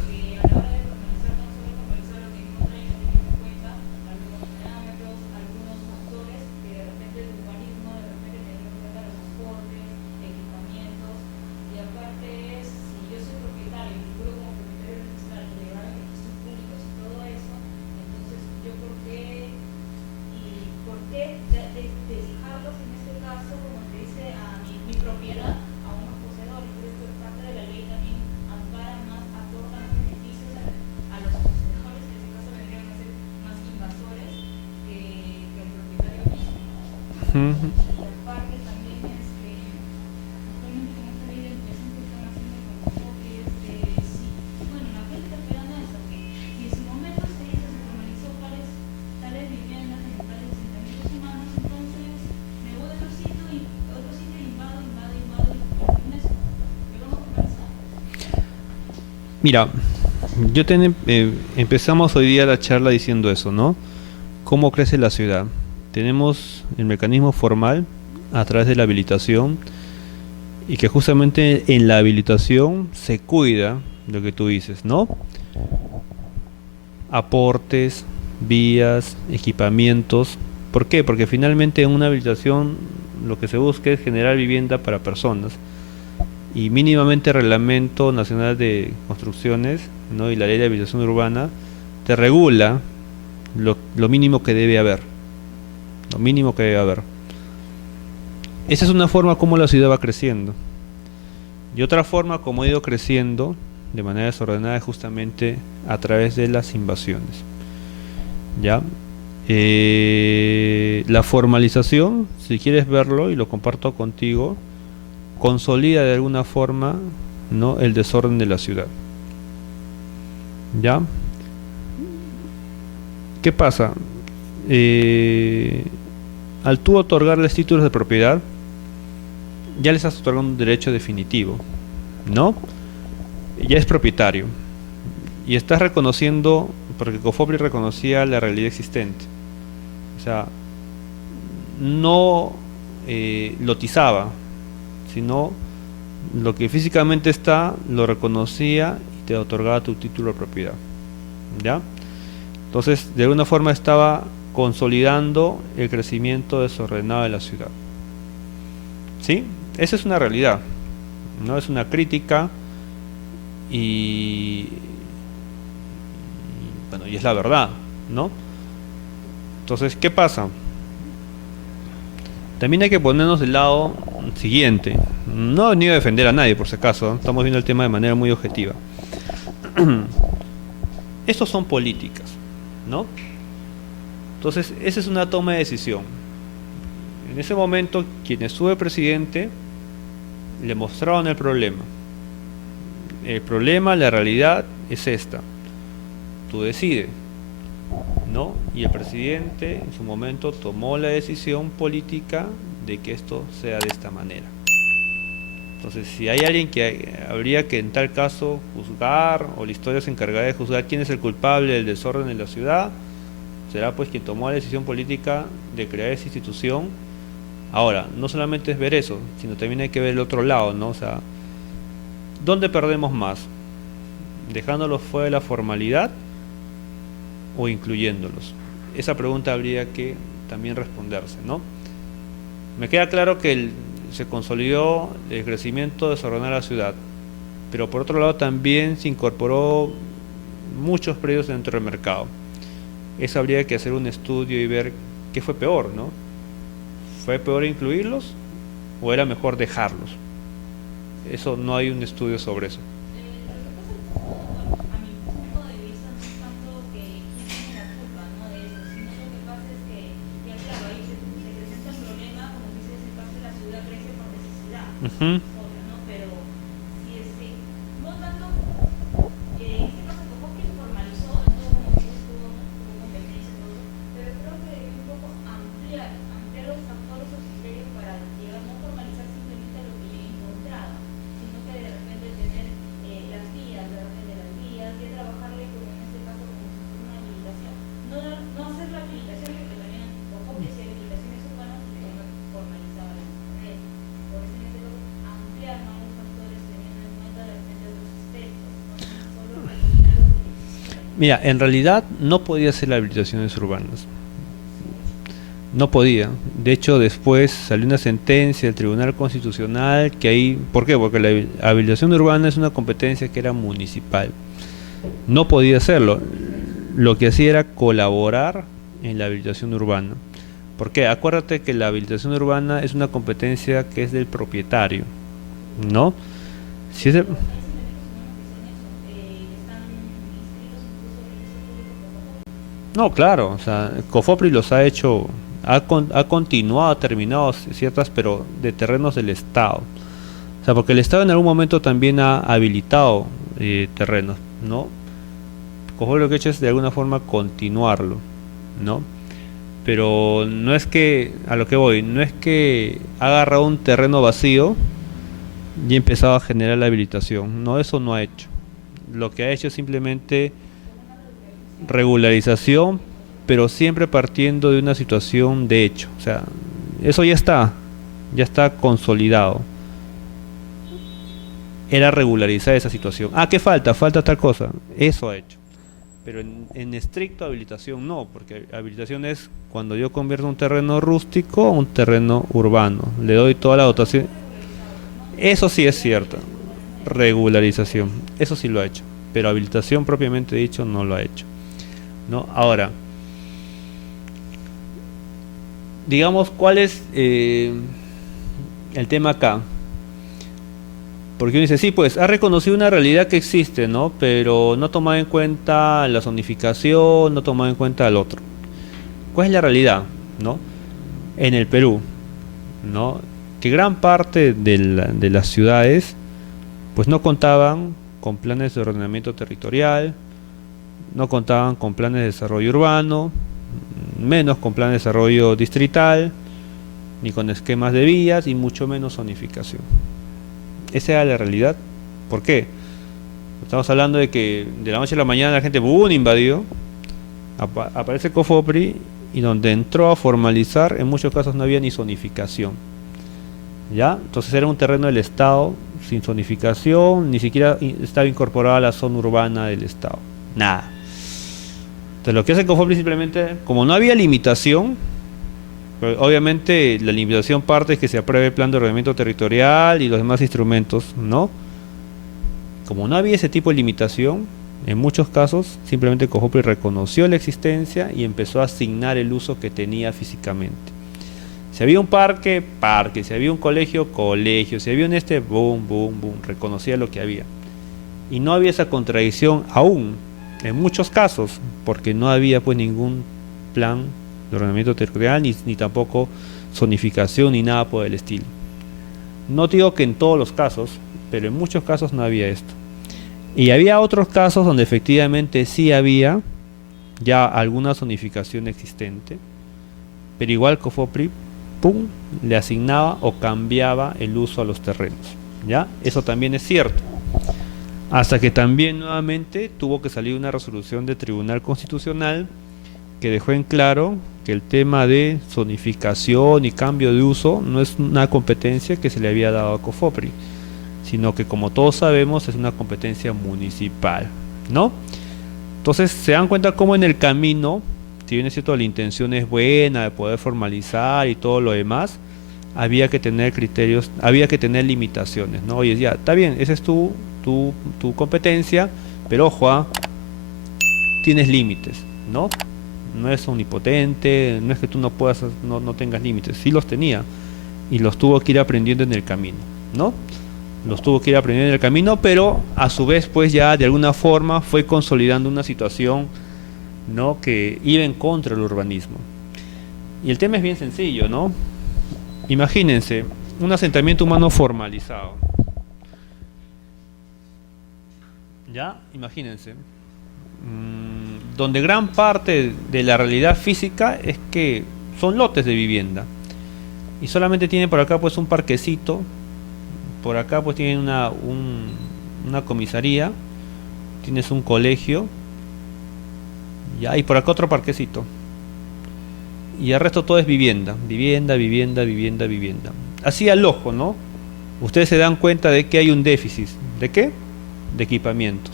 Ujú. Y aparte también actualmente como esta ley de ampliación que están haciendo con Cofopi, si, bueno, la gente está esperando eso, que si en su momento se hizo, se formalizó tales viviendas en tales asentamientos humanos, entonces me voy de otro sitio y invado, y con eso, ¿lo vamos a formalizar? Mira, empezamos hoy día la charla diciendo eso, ¿no? ¿Cómo crece la ciudad? Tenemos el mecanismo formal a través de la habilitación y que justamente en la habilitación se cuida lo que tú dices, ¿no? Aportes, vías, equipamientos. ¿Por qué? Porque finalmente en una habilitación lo que se busca es generar vivienda para personas y mínimamente el Reglamento Nacional de Construcciones, ¿no? Y la Ley de Habilitación Urbana te regula lo mínimo que debe haber, lo mínimo que debe haber. Esa es una forma como la ciudad va creciendo. Y otra forma como ha ido creciendo de manera desordenada es justamente a través de las invasiones. ¿Ya? La formalización, si quieres verlo, y lo comparto contigo, consolida de alguna forma, ¿no?, el desorden de la ciudad. ¿Ya? ¿Qué pasa? Al tú otorgarles títulos de propiedad, ya les estás otorgando un derecho definitivo, ¿no? Ya es propietario. Y estás reconociendo, porque Cofopri reconocía la realidad existente. O sea, no lotizaba, sino lo que físicamente está, lo reconocía y te otorgaba tu título de propiedad. ¿Ya? Entonces, de alguna forma estaba consolidando el crecimiento desordenado de la ciudad. ¿Sí? Esa es una realidad, no es una crítica y bueno, y es la verdad, ¿no? Entonces, ¿qué pasa? También hay que ponernos del lado siguiente. No he venido a defender a nadie, por si acaso, ¿no? Estamos viendo el tema de manera muy objetiva. Estos son políticas, ¿no? Entonces, esa es una toma de decisión. En ese momento, quien estuvo de presidente le mostraron el problema. El problema, la realidad es esta. Tú decides, ¿no? Y el presidente en su momento tomó la decisión política de que esto sea de esta manera. Entonces, si hay alguien que habría que en tal caso juzgar, o la historia se encargará de juzgar quién es el culpable del desorden en la ciudad, será pues quien tomó la decisión política de crear esa institución. Ahora, no solamente es ver eso, sino también hay que ver el otro lado, ¿no? O sea, ¿dónde perdemos más? ¿Dejándolos fuera de la formalidad o incluyéndolos? Esa pregunta habría que también responderse, ¿no? Me queda claro que se consolidó el crecimiento desordenado de la ciudad, pero por otro lado también se incorporó muchos predios dentro del mercado. Eso habría que hacer un estudio y ver qué fue peor, ¿no? ¿Fue peor incluirlos o era mejor dejarlos? Eso no hay un estudio sobre eso. Lo que pasa es que, bueno, a mi punto de vista no es tanto que quién tiene la culpa, ¿no?, de eso, sino lo que pasa es que, ya claro, ahí se presenta un problema, como dices, en caso de la ciudad crece por necesidad, Ujú. obvio, ¿no? Pero si es que, no tanto, en este caso Cofoqui formalizó, todo como dices, tuvo competencia y todo eso, pero creo que debe un poco ampliar los factores o criterios para llegar, no formalizar simplemente lo que yo he encontrado, sino que de repente tener las vías, de repente las vías, que trabajarle como en este caso como si fuera una habilitación. No hacer la habilitación, porque también Cofoqui decía habilitaciones urbanas y no formalizaba la red. Por eso en este caso ampliar más los factores teniendo en cuenta de repente otros aspectos, no solo regular lo que existe. Mira, en realidad no podía hacer las habilitaciones urbanas. No podía. De hecho, después salió una sentencia del Tribunal Constitucional que ahí... ¿Por qué? Porque la habilitación urbana es una competencia que era municipal. No podía hacerlo. Lo que hacía era colaborar en la habilitación urbana. ¿Por qué? Acuérdate que la habilitación urbana es una competencia que es del propietario, ¿no? Si es Hay el- asentamientos humanos que son eso, que están inscritos incluso en el registro público como No, claro, o sea, Cofopri los ha hecho ha continuado, ha terminado ciertas, pero de terrenos del Estado. O sea, porque el Estado en algún momento también ha habilitado terrenos, ¿no? Cojo lo que he hecho es de alguna forma continuarlo, ¿no? Pero no es que, a lo que voy, no es que ha agarrado un terreno vacío y ha empezado a generar la habilitación. No, eso no ha hecho. Lo que ha hecho es simplemente regularización, pero siempre partiendo de una situación de hecho. O sea, eso ya está consolidado. Era regularizar esa situación. Ah, ¿qué falta? Falta tal cosa. Eso ha hecho. Pero en estricto habilitación no, porque habilitación es cuando yo convierto un terreno rústico a un terreno urbano. Le doy toda la dotación. Eso sí es cierto. Regularización. Eso sí lo ha hecho. Pero habilitación propiamente dicho no lo ha hecho, ¿no? Ahora, digamos, ¿cuál es el tema acá? Porque uno dice, sí, pues ha reconocido una realidad que existe, ¿no? Pero no toma en cuenta la zonificación, no toma en cuenta el otro. ¿Cuál es la realidad, no? En el Perú, ¿no? Que gran parte de las ciudades, pues no contaban con planes de ordenamiento territorial, no contaban con planes de desarrollo urbano, menos con planes de desarrollo distrital, ni con esquemas de vías y mucho menos zonificación. Esa era la realidad. ¿Por qué? Estamos hablando de que de la noche a la mañana la gente ¡boom! Invadió, aparece Cofopri y donde entró a formalizar, en muchos casos no había ni zonificación. ¿Ya? Entonces era un terreno del Estado sin zonificación, ni siquiera estaba incorporada a la zona urbana del Estado. Nada. Entonces lo que hace Cofopri simplemente, como no había limitación, pero obviamente la limitación parte es que se apruebe el plan de ordenamiento territorial y los demás instrumentos, ¿no? Como no había ese tipo de limitación, en muchos casos simplemente Cofopri reconoció la existencia y empezó a asignar el uso que tenía físicamente. Si había un parque, parque, si había un colegio, colegio, si había un boom, boom, boom, reconocía lo que había. Y no había esa contradicción aún, en muchos casos, porque no había pues ningún plan de ordenamiento territorial, ni tampoco zonificación, ni nada por el estilo. No digo que en todos los casos, pero en muchos casos no había esto. Y había otros casos donde efectivamente sí había ya alguna zonificación existente, pero igual Cofopri, pum, le asignaba o cambiaba el uso a los terrenos. ¿Ya? Eso también es cierto. Hasta que también nuevamente tuvo que salir una resolución del Tribunal Constitucional que dejó en claro que el tema de zonificación y cambio de uso no es una competencia que se le había dado a Cofopri, sino que, como todos sabemos, es una competencia municipal, ¿no? Entonces se dan cuenta cómo en el camino, si bien es cierto la intención es buena de poder formalizar y todo lo demás, había que tener criterios, había que tener limitaciones, ¿no? Oye, ya, está bien, esa es tu competencia, pero ojo, tienes límites, ¿no? No es omnipotente, no es que tú no puedas, no tengas límites, sí los tenía y los tuvo que ir aprendiendo en el camino, ¿no? Los tuvo que ir aprendiendo en el camino, pero a su vez pues ya de alguna forma fue consolidando una situación, ¿no?, que iba en contra del urbanismo. Y el tema es bien sencillo, ¿no? Imagínense un asentamiento humano formalizado. ¿Ya? Imagínense. Donde gran parte de la realidad física es que son lotes de vivienda y solamente tienen por acá pues un parquecito, por acá pues tienen una comisaría, tienes un colegio, ya, y por acá otro parquecito, y el resto todo es vivienda, vivienda, vivienda, vivienda, vivienda. Así al ojo, ¿no? Ustedes se dan cuenta de que hay un déficit. ¿De qué? De equipamientos.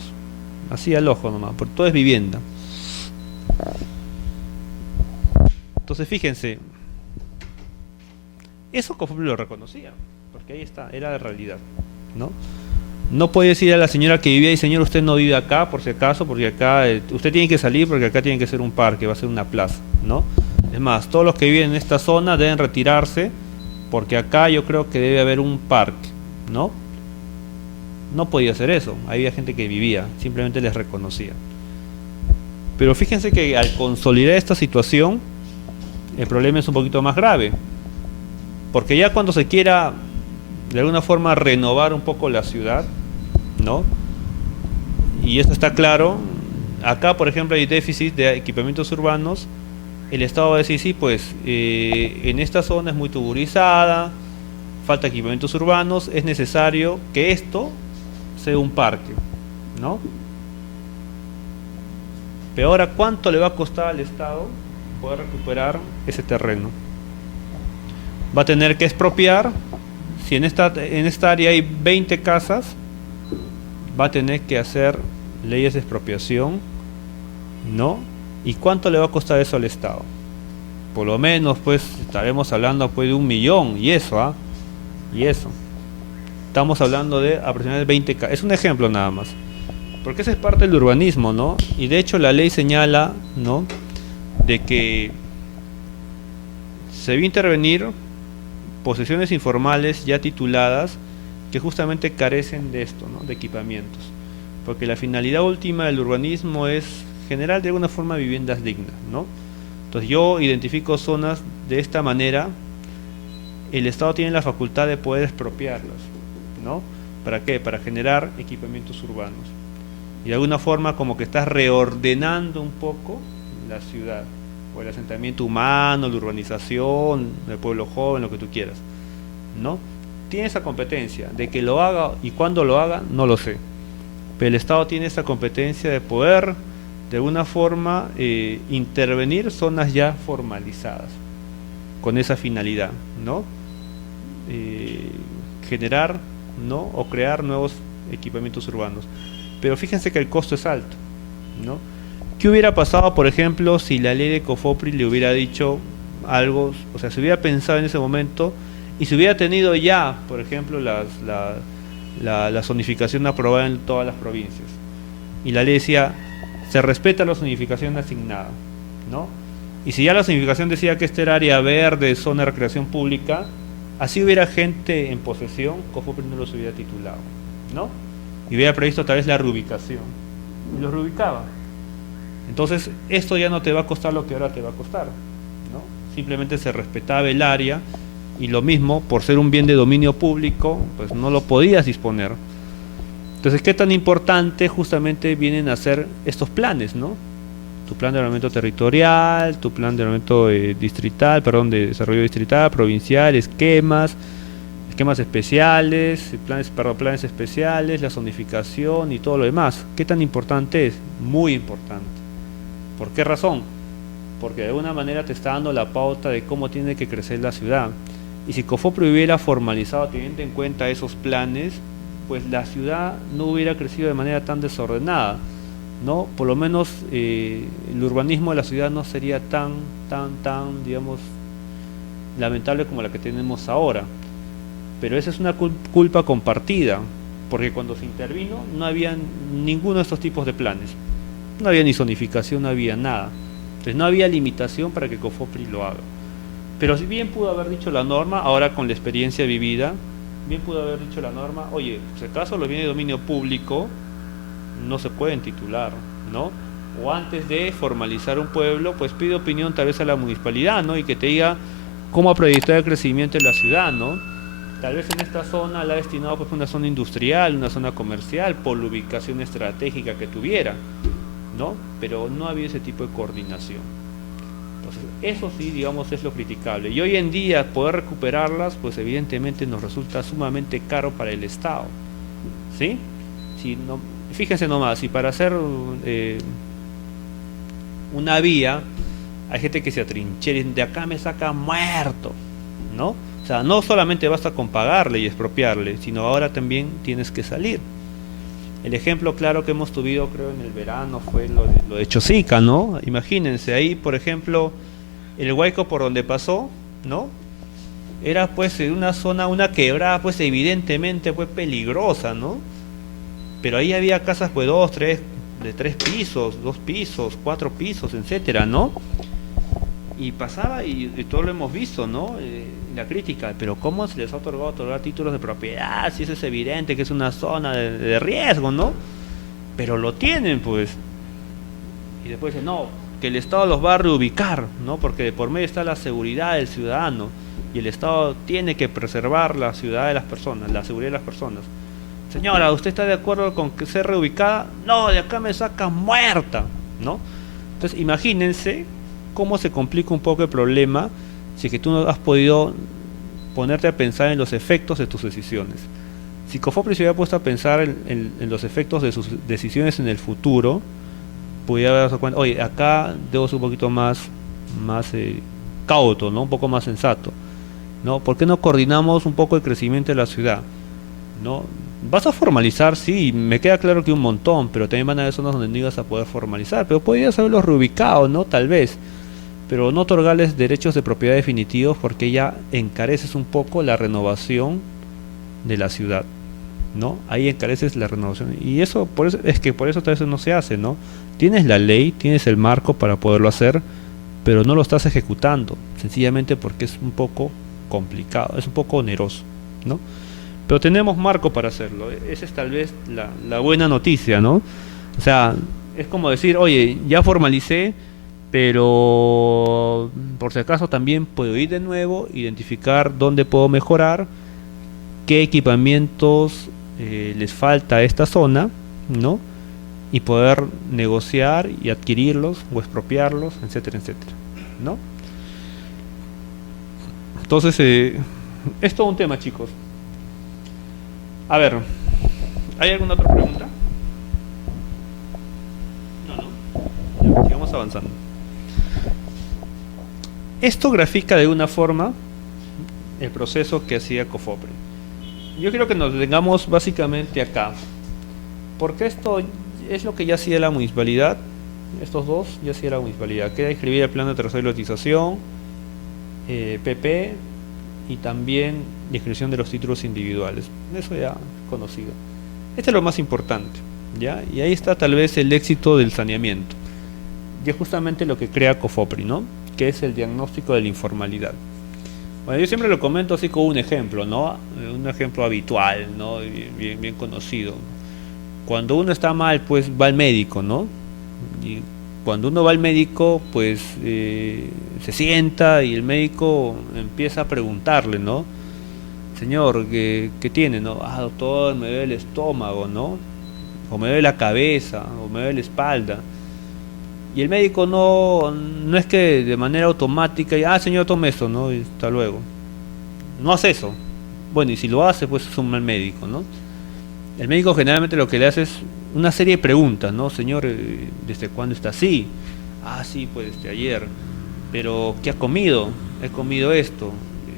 Así al ojo nomás, porque todo es vivienda. Entonces fíjense, eso Cofopri lo reconocía, porque ahí está, era la realidad, ¿no? No puede decir a la señora que vivía ahí, señor, usted no vive acá, por si acaso, porque acá usted tiene que salir, porque acá tiene que ser un parque, va a ser una plaza, ¿no? Es más, todos los que viven en esta zona deben retirarse, porque acá yo creo que debe haber un parque, ¿no? No podía hacer eso, había gente que vivía, simplemente les reconocía. Pero fíjense que al consolidar esta situación, el problema es un poquito más grave, porque ya cuando se quiera de alguna forma renovar un poco la ciudad, ¿no? Y esto está claro, acá por ejemplo hay déficit de equipamientos urbanos, el Estado va a decir, sí, pues en esta zona es muy tuburizada, falta equipamientos urbanos, es necesario que esto sea un parque, ¿no? Pero ahora, ¿cuánto le va a costar al Estado poder recuperar ese terreno? Va a tener que expropiar, si en esta área hay 20 casas, va a tener que hacer leyes de expropiación, ¿no? ¿Y cuánto le va a costar eso al Estado? Por lo menos, pues, estaremos hablando pues, de 1 millón, y eso, ¿ah? Y eso. Estamos hablando de aproximadamente 20 casas. Es un ejemplo nada más. Porque esa es parte del urbanismo, ¿no? Y de hecho la ley señala, ¿no? De que se debe intervenir posesiones informales ya tituladas que justamente carecen de esto, ¿no? De equipamientos. Porque la finalidad última del urbanismo es generar de alguna forma viviendas dignas, ¿no? Entonces yo identifico zonas de esta manera, el Estado tiene la facultad de poder expropiarlas, ¿no? ¿Para qué? Para generar equipamientos urbanos. Y de alguna forma como que estás reordenando un poco la ciudad, o el asentamiento humano, la urbanización, el pueblo joven, lo que tú quieras, ¿no? Tiene esa competencia, de que lo haga y cuándo lo haga, no lo sé. Pero el Estado tiene esa competencia de poder, de alguna forma, intervenir zonas ya formalizadas, con esa finalidad, ¿no? Generar, ¿no? O crear nuevos equipamientos urbanos. Pero fíjense que el costo es alto, ¿no? ¿Qué hubiera pasado, por ejemplo, si la ley de COFOPRI le hubiera dicho algo, o sea, se hubiera pensado en ese momento y se hubiera tenido ya, por ejemplo, la zonificación aprobada en todas las provincias? Y la ley decía, se respeta la zonificación asignada, ¿no? Y si ya la zonificación decía que esta era área verde, zona de recreación pública, así hubiera gente en posesión, COFOPRI no los hubiera titulado, ¿no? Y hubiera previsto tal vez la reubicación, y los reubicaba. Entonces, esto ya no te va a costar lo que ahora te va a costar, ¿no? Simplemente se respetaba el área, y lo mismo, por ser un bien de dominio público, pues no lo podías disponer. Entonces, ¿qué tan importante justamente vienen a ser estos planes, ¿no? Tu plan de ordenamiento territorial, tu plan de ordenamiento distrital, perdón, de desarrollo distrital, provincial, esquemas especiales, planes especiales, la zonificación y todo lo demás? ¿Qué tan importante es? Muy importante. ¿Por qué razón? Porque de alguna manera te está dando la pauta de cómo tiene que crecer la ciudad. Y si COFOPRI hubiera formalizado, teniendo en cuenta esos planes, pues la ciudad no hubiera crecido de manera tan desordenada, ¿no? Por lo menos el urbanismo de la ciudad no sería tan, digamos, lamentable como la que tenemos ahora. Pero esa es una culpa compartida, porque cuando se intervino no había ninguno de estos tipos de planes. No había ni zonificación, no había nada. Entonces no había limitación para que COFOPRI lo haga. Pero si bien pudo haber dicho la norma, ahora con la experiencia vivida, bien pudo haber dicho la norma, oye, si acaso los bienes de dominio público no se pueden titular, ¿no? O antes de formalizar un pueblo, pues pide opinión tal vez a la municipalidad, ¿no? Y que te diga cómo proyectar el crecimiento de la ciudad, ¿no? Tal vez en esta zona la ha destinado pues una zona industrial, una zona comercial, por la ubicación estratégica que tuviera, ¿no? Pero no había ese tipo de coordinación. Entonces, eso sí, digamos, es lo criticable. Y hoy en día poder recuperarlas, pues evidentemente nos resulta sumamente caro para el Estado, ¿sí? Si no, fíjense nomás, si para hacer una vía hay gente que se atrinchera y de acá me saca muerto, ¿no? O sea, no solamente basta con pagarle y expropiarle, sino ahora también tienes que salir. El ejemplo claro que hemos tenido, creo, en el verano fue lo de Chosica, ¿no? Imagínense, ahí, por ejemplo, el Huayco por donde pasó, ¿no? Era pues una zona, una quebrada, pues evidentemente pues peligrosa, ¿no? Pero ahí había casas pues de 3 pisos, 2 pisos, 4 pisos, etcétera, ¿no? Y pasaba y todo lo hemos visto, ¿no? La crítica, pero ¿cómo se les ha otorgar títulos de propiedad? Si eso es evidente que es una zona de riesgo, ¿no? Pero lo tienen, pues. Y después dicen, no, que el Estado los va a reubicar, ¿no? Porque de por medio está la seguridad del ciudadano y el Estado tiene que preservar la ciudad de las personas, la seguridad de las personas. Señora, ¿usted está de acuerdo con que sea reubicada? No, de acá me saca muerta, ¿no? Entonces, imagínense cómo se complica un poco el problema si es que tú no has podido ponerte a pensar en los efectos de tus decisiones. Si Cofopri se hubiera puesto a pensar en los efectos de sus decisiones en el futuro, pudiera haber dado cuenta, oye, acá debo ser un poquito más cauto, ¿no? Un poco más sensato, ¿no? ¿Por qué no coordinamos un poco el crecimiento de la ciudad? ¿No? Vas a formalizar, sí, me queda claro que un montón, pero también van a haber zonas donde no ibas a poder formalizar, pero podrías haberlos reubicado, ¿no? Tal vez, pero no otorgarles derechos de propiedad definitivos porque ya encareces un poco la renovación de la ciudad, ¿no? Ahí encareces la renovación y eso, por eso tal vez no se hace, ¿no? Tienes la ley, tienes el marco para poderlo hacer, pero no lo estás ejecutando, sencillamente porque es un poco complicado, es un poco oneroso, ¿no? Pero tenemos marco para hacerlo. Esa es tal vez la buena noticia, ¿no? O sea, es como decir, oye, ya formalicé, pero por si acaso también puedo ir de nuevo, identificar dónde puedo mejorar, qué equipamientos les falta a esta zona, ¿no? Y poder negociar y adquirirlos o expropiarlos, etcétera, etcétera, ¿no? Entonces, es todo un tema, chicos. A ver, ¿hay alguna otra pregunta? No, ¿no? Ya, sigamos avanzando. Esto grafica de alguna forma el proceso que hacía Cofopri. Yo quiero que nos detengamos básicamente acá, porque esto es lo que ya hacía la municipalidad. Estos dos ya hacía la municipalidad, que era escribir el plan de tercera lotización, PP, y también la inscripción de los títulos individuales. Eso ya es conocido. Este es lo más importante, ¿ya? Y ahí está tal vez el éxito del saneamiento. Y es justamente lo que crea Cofopri, ¿no? Que es el diagnóstico de la informalidad. Bueno, yo siempre lo comento así como un ejemplo, ¿no? Un ejemplo habitual, ¿no? Bien conocido. Cuando uno está mal, pues va al médico, ¿no? Y cuando uno va al médico, pues se sienta y el médico empieza a preguntarle, ¿no? Señor, ¿qué tiene, no? Ah, doctor, me duele el estómago, ¿no? O me duele la cabeza, o me duele la espalda. Y el médico no es que de manera automática, señor, tome eso, ¿no? Y hasta luego. No hace eso. Bueno, y si lo hace, pues es un mal médico, ¿no? El médico generalmente lo que le hace es una serie de preguntas, ¿no? Señor, ¿desde cuándo está así? Ah, sí, pues desde ayer. Pero, ¿qué ha comido? He comido esto.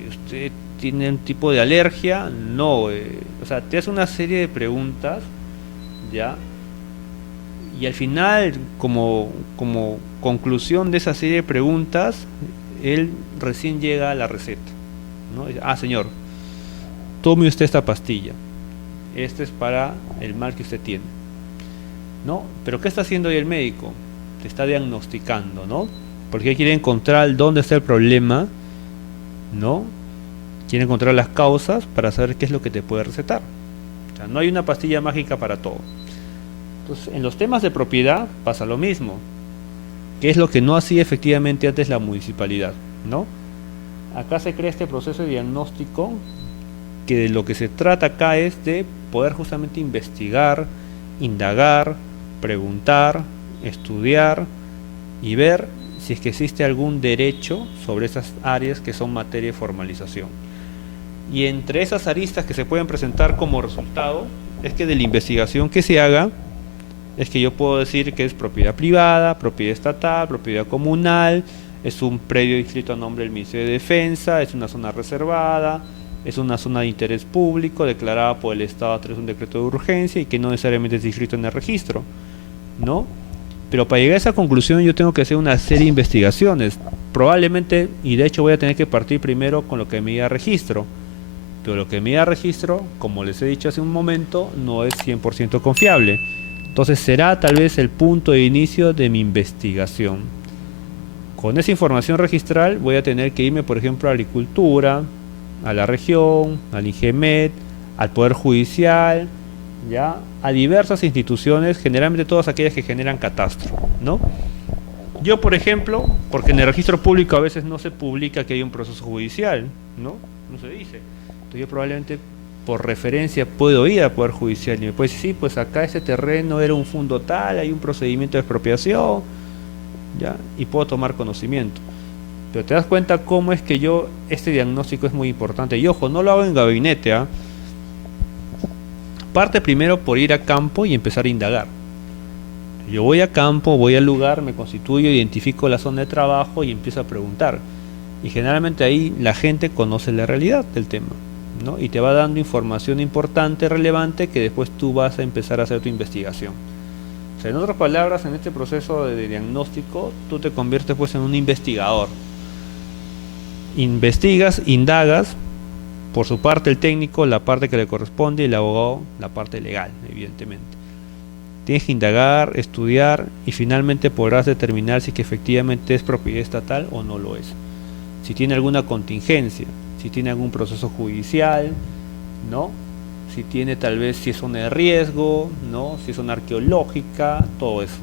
¿Usted tiene un tipo de alergia? No. O sea, te hace una serie de preguntas, ¿ya? Y al final, como conclusión de esa serie de preguntas, él recién llega a la receta, ¿no? Dice, señor, tome usted esta pastilla. Este es para el mal que usted tiene, ¿no? Pero ¿qué está haciendo hoy el médico? Te está diagnosticando, ¿no? Porque quiere encontrar dónde está el problema, ¿no? Quiere encontrar las causas para saber qué es lo que te puede recetar. O sea, no hay una pastilla mágica para todo. Entonces, en los temas de propiedad pasa lo mismo, que es lo que no hacía efectivamente antes la municipalidad, ¿no? Acá se crea este proceso de diagnóstico, que de lo que se trata acá es de poder justamente investigar, indagar, preguntar, estudiar y ver si es que existe algún derecho sobre esas áreas que son materia de formalización. Y entre esas aristas que se pueden presentar como resultado es que de la investigación que se haga, es que yo puedo decir que es propiedad privada, propiedad estatal, propiedad comunal, es un predio inscrito a nombre del Ministerio de Defensa, es una zona reservada, es una zona de interés público declarada por el Estado a través de un decreto de urgencia y que no necesariamente es inscrito en el registro, ¿no? Pero para llegar a esa conclusión yo tengo que hacer una serie de investigaciones, probablemente, y de hecho voy a tener que partir primero con lo que me da registro, pero lo que me da registro, como les he dicho hace un momento, no es 100% confiable. Entonces será tal vez el punto de inicio de mi investigación. Con esa información registral voy a tener que irme, por ejemplo, a Agricultura, a la región, al INGEMET, al Poder Judicial, ¿ya? A diversas instituciones, generalmente todas aquellas que generan catastro, ¿no? Yo, por ejemplo, porque en el registro público a veces no se publica que hay un proceso judicial, ¿no? No se dice. Entonces yo probablemente por referencia puedo ir al Poder Judicial y me puede decir, sí, pues acá ese terreno era un fundo tal, hay un procedimiento de expropiación, ¿ya? Y puedo tomar conocimiento. Pero te das cuenta cómo es que este diagnóstico es muy importante. Y ojo, no lo hago en gabinete, ¿ah? Parte primero por ir a campo y empezar a indagar. Yo voy a campo, voy al lugar, me constituyo, identifico la zona de trabajo y empiezo a preguntar. Y generalmente ahí la gente conoce la realidad del tema, ¿no? Y te va dando información importante, relevante, que después tú vas a empezar a hacer tu investigación. O sea, en otras palabras, en este proceso de diagnóstico, tú te conviertes pues en un investigador. Investigas, indagas, por su parte el técnico, la parte que le corresponde, y el abogado, la parte legal, evidentemente. Tienes que indagar, estudiar y finalmente podrás determinar si que efectivamente es propiedad estatal o no lo es. Si tiene alguna contingencia, si tiene algún proceso judicial, ¿no? Si tiene tal vez si es zona de riesgo, ¿no? Si es zona arqueológica, todo eso.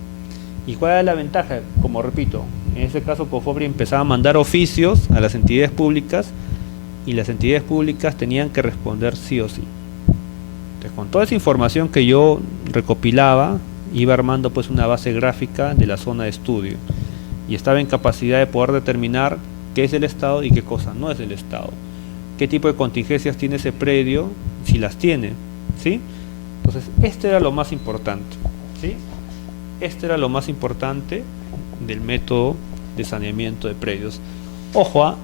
¿Y cuál es la ventaja? Como repito, en este caso Cofopri empezaba a mandar oficios a las entidades públicas y las entidades públicas tenían que responder sí o sí. Entonces, con toda esa información que yo recopilaba, iba armando pues una base gráfica de la zona de estudio y estaba en capacidad de poder determinar qué es del Estado y qué cosa no es del Estado, qué tipo de contingencias tiene ese predio, si las tiene, ¿sí? Entonces, este era lo más importante, ¿sí? Este era lo más importante del método de saneamiento de predios. Ojo,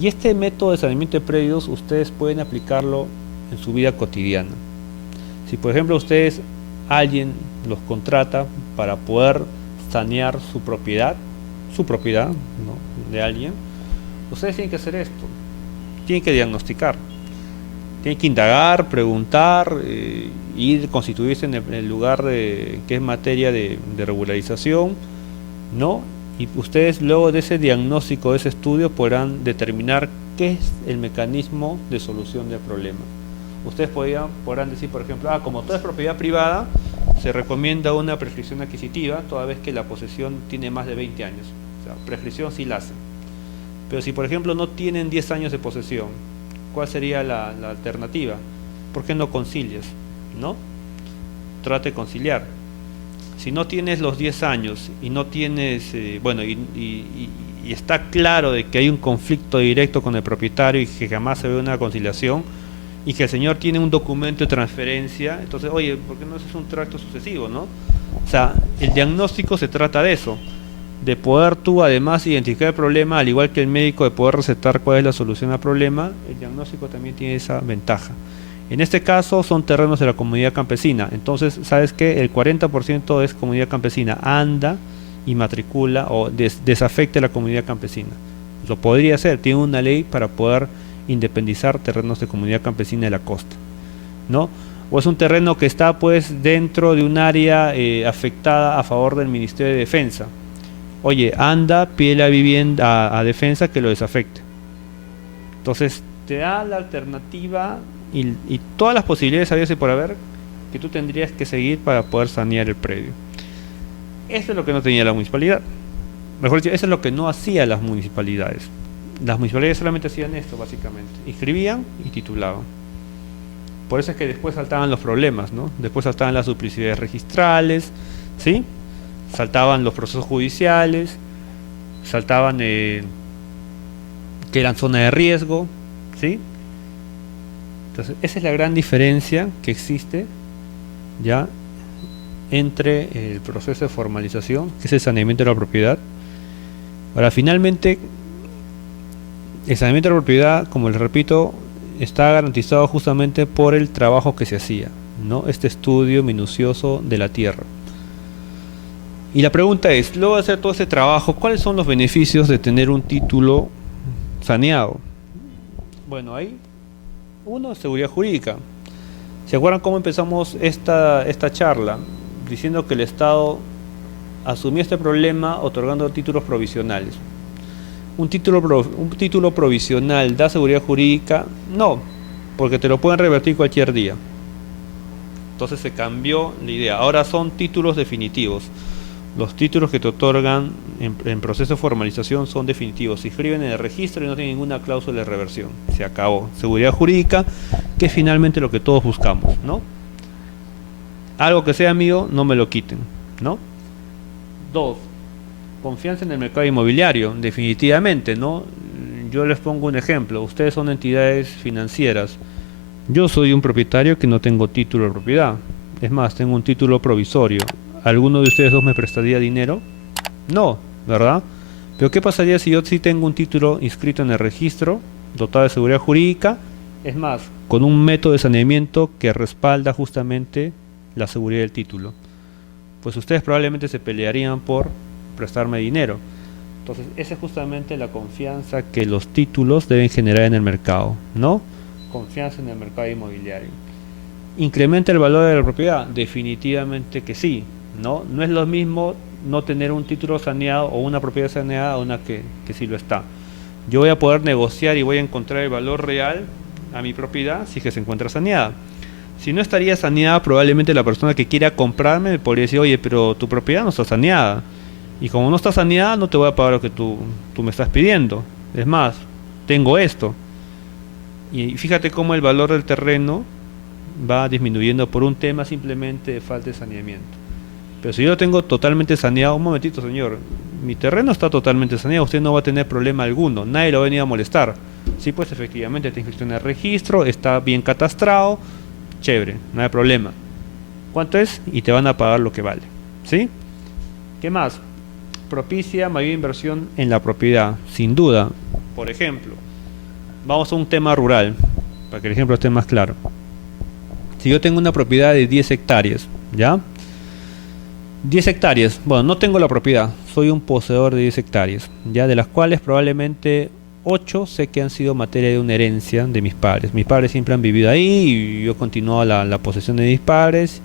y este método de saneamiento de predios ustedes pueden aplicarlo en su vida cotidiana. Si por ejemplo alguien los contrata para poder sanear su propiedad, ¿no? De alguien, ustedes tienen que hacer esto, tienen que diagnosticar, tienen que indagar, preguntar, ir, constituirse en el lugar que es materia de regularización, ¿no? Y ustedes luego de ese diagnóstico, de ese estudio, podrán determinar qué es el mecanismo de solución del problema. Ustedes podrán decir, por ejemplo, como todo es propiedad privada, se recomienda una prescripción adquisitiva toda vez que la posesión tiene más de 20 años. O sea, prescripción sí la hacen. Pero si, por ejemplo, no tienen 10 años de posesión, ¿cuál sería la alternativa? ¿Por qué no concilias? ¿No? Trate de conciliar. Si no tienes los 10 años y no tienes, y está claro de que hay un conflicto directo con el propietario y que jamás se ve una conciliación, y que el señor tiene un documento de transferencia, entonces, oye, ¿por qué no haces un tracto sucesivo, no? O sea, el diagnóstico se trata de eso, de poder tú además identificar el problema, al igual que el médico de poder recetar cuál es la solución al problema, el diagnóstico también tiene esa ventaja. En este caso son terrenos de la comunidad campesina, entonces, ¿sabes qué? El 40% es comunidad campesina, anda y matricula o desafecte a la comunidad campesina. Lo podría hacer, tiene una ley para poder independizar terrenos de comunidad campesina de la costa, ¿no? O es un terreno que está pues dentro de un área afectada a favor del Ministerio de Defensa. Oye, anda, pide la vivienda a Defensa que lo desafecte. Entonces te da la alternativa y todas las posibilidades habidas y por haber que tú tendrías que seguir para poder sanear el predio. Eso es lo que no tenía la municipalidad. Mejor dicho, eso es lo que no hacían las municipalidades. Las municipalidades solamente hacían esto, básicamente. Inscribían y titulaban. Por eso es que después saltaban los problemas, ¿no? Después saltaban las duplicidades registrales, ¿sí? Saltaban los procesos judiciales, saltaban que eran zona de riesgo, ¿sí? Entonces, esa es la gran diferencia que existe ya entre el proceso de formalización, que es el saneamiento de la propiedad. Ahora, finalmente, el saneamiento de la propiedad, como les repito, está garantizado justamente por el trabajo que se hacía, ¿no? Este estudio minucioso de la tierra. Y la pregunta es, luego de hacer todo este trabajo, ¿cuáles son los beneficios de tener un título saneado? Bueno, hay uno, seguridad jurídica. ¿Se acuerdan cómo empezamos esta charla? Diciendo que el Estado asumió este problema otorgando títulos provisionales. ¿Un título provisional da seguridad jurídica? No, porque te lo pueden revertir cualquier día. Entonces se cambió la idea. Ahora son títulos definitivos. Los títulos que te otorgan en proceso de formalización son definitivos. Se inscriben en el registro y no tienen ninguna cláusula de reversión. Se acabó. Seguridad jurídica, que es finalmente lo que todos buscamos, ¿no? Algo que sea mío, no me lo quiten, ¿no? Dos, confianza en el mercado inmobiliario, definitivamente, ¿no? Yo les pongo un ejemplo. Ustedes son entidades financieras. Yo soy un propietario que no tengo título de propiedad. Es más, tengo un título provisorio. ¿Alguno de ustedes dos me prestaría dinero? No, ¿verdad? Pero ¿qué pasaría si yo sí tengo un título inscrito en el registro, dotado de seguridad jurídica? Es más, con un método de saneamiento que respalda justamente la seguridad del título. Pues ustedes probablemente se pelearían por prestarme dinero. Entonces, esa es justamente la confianza que los títulos deben generar en el mercado, ¿no? Confianza en el mercado inmobiliario. ¿Incrementa el valor de la propiedad? Definitivamente que sí, ¿no? No es lo mismo no tener un título saneado o una propiedad saneada a una que sí lo está. Yo voy a poder negociar y voy a encontrar el valor real a mi propiedad si es que se encuentra saneada. Si no estaría saneada, probablemente la persona que quiera comprarme me podría decir, oye, pero tu propiedad no está saneada. Y como no está saneada, no te voy a pagar lo que tú me estás pidiendo. Es más, tengo esto. Y fíjate cómo el valor del terreno va disminuyendo por un tema simplemente de falta de saneamiento. Pero si yo lo tengo totalmente saneado, un momentito señor, mi terreno está totalmente saneado, usted no va a tener problema alguno, nadie lo va a venir a molestar. Sí, pues efectivamente está inscrito en el registro, está bien catastrado, chévere, no hay problema. ¿Cuánto es? Y te van a pagar lo que vale. ¿Sí? ¿Qué más? Propicia mayor inversión en la propiedad, sin duda. Por ejemplo, vamos a un tema rural, para que el ejemplo esté más claro. Si yo tengo una propiedad de 10 hectáreas, ¿ya? 10 hectáreas, bueno, no tengo la propiedad, soy un poseedor de 10 hectáreas, ¿ya? De las cuales probablemente 8 sé que han sido materia de una herencia de mis padres. Mis padres siempre han vivido ahí y yo continúo la posesión de mis padres.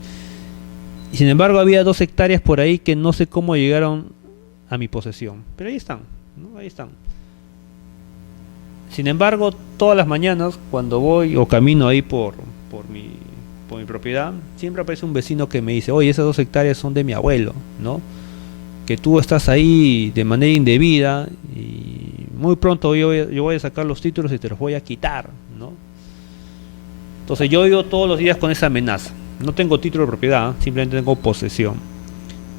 Y sin embargo había 2 hectáreas por ahí que no sé cómo llegaron a mi posesión, pero ahí están, ¿no? Ahí están. Sin embargo, todas las mañanas cuando voy o camino ahí por mi propiedad, siempre aparece un vecino que me dice, oye, esas 2 hectáreas son de mi abuelo, ¿no? Que tú estás ahí de manera indebida y muy pronto yo voy a sacar los títulos y te los voy a quitar, ¿no? Entonces yo vivo todos los días con esa amenaza. No tengo título de propiedad, simplemente tengo posesión.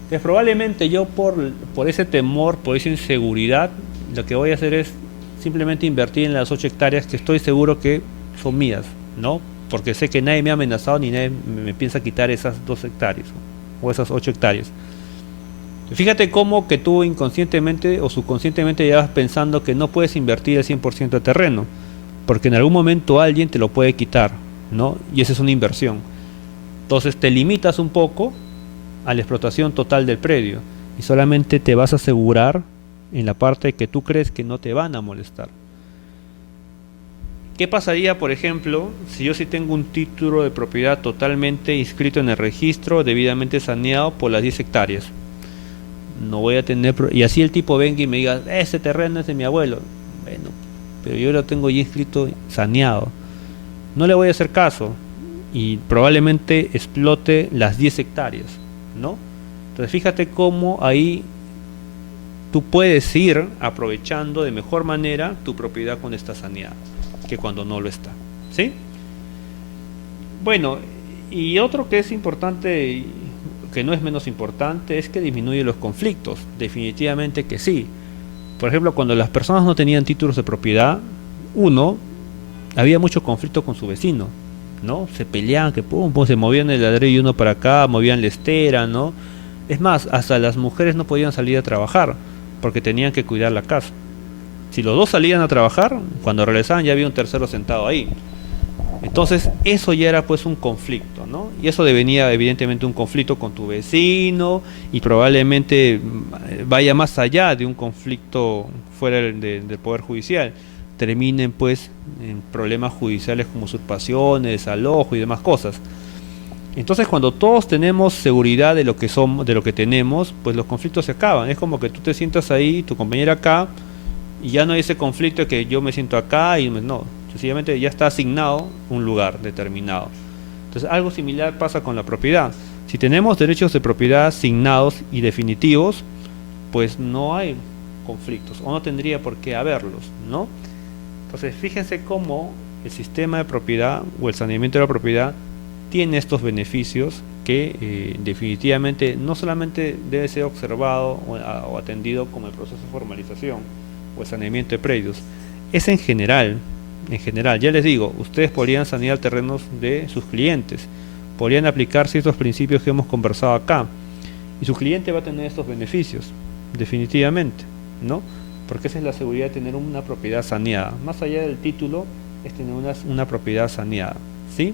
Entonces probablemente yo por ese temor, por esa inseguridad, lo que voy a hacer es simplemente invertir en las 8 hectáreas que estoy seguro que son mías, ¿no? Porque sé que nadie me ha amenazado ni nadie me piensa quitar esas 2 hectáreas o esas 8 hectáreas. Fíjate cómo que tú inconscientemente o subconscientemente ya vas pensando que no puedes invertir el 100% de terreno, porque en algún momento alguien te lo puede quitar, ¿no? Y esa es una inversión. Entonces te limitas un poco a la explotación total del predio y solamente te vas a asegurar en la parte que tú crees que no te van a molestar. ¿Qué pasaría, por ejemplo, si yo sí tengo un título de propiedad totalmente inscrito en el registro, debidamente saneado por las 10 hectáreas? No voy a tener... Y así el tipo venga y me diga, ese terreno es de mi abuelo. Bueno, pero yo lo tengo ya inscrito, saneado. No le voy a hacer caso y probablemente explote las 10 hectáreas, ¿no? Entonces fíjate cómo ahí tú puedes ir aprovechando de mejor manera tu propiedad cuando está saneada que cuando no lo está, ¿sí? Bueno, y otro que es importante, que no es menos importante, es que disminuye los conflictos. Definitivamente que sí. Por ejemplo, cuando las personas no tenían títulos de propiedad, había mucho conflicto con su vecino, ¿no? Se peleaban, que pum, se movían el ladrillo uno para acá, movían la estera, ¿no? Es más, hasta las mujeres no podían salir a trabajar porque tenían que cuidar la casa. Si los dos salían a trabajar, cuando regresaban ya había un tercero sentado ahí. Entonces eso ya era pues un conflicto, ¿no? Y eso devenía evidentemente un conflicto con tu vecino y probablemente vaya más allá de un conflicto fuera del Poder Judicial. Terminen pues en problemas judiciales como usurpaciones, desalojo y demás cosas. Entonces cuando todos tenemos seguridad de lo que somos, de lo que tenemos, pues los conflictos se acaban. Es como que tú te sientas ahí, tu compañera acá, y ya no hay ese conflicto de que yo me siento acá y no, sencillamente ya está asignado un lugar determinado. Entonces algo similar pasa con la propiedad. Si tenemos derechos de propiedad asignados y definitivos, pues no hay conflictos, o no tendría por qué haberlos, ¿no? Entonces, fíjense cómo el sistema de propiedad o el saneamiento de la propiedad tiene estos beneficios que definitivamente no solamente debe ser observado o atendido como el proceso de formalización o el saneamiento de predios, es en general, ya les digo, ustedes podrían sanear terrenos de sus clientes, podrían aplicar ciertos principios que hemos conversado acá, y su cliente va a tener estos beneficios, definitivamente, ¿no? Porque esa es la seguridad de tener una propiedad saneada. Más allá del título, es tener una propiedad saneada, ¿sí?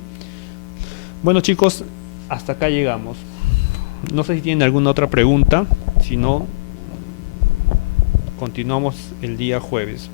Bueno, chicos, hasta acá llegamos. No sé si tienen alguna otra pregunta, si no, continuamos el día jueves.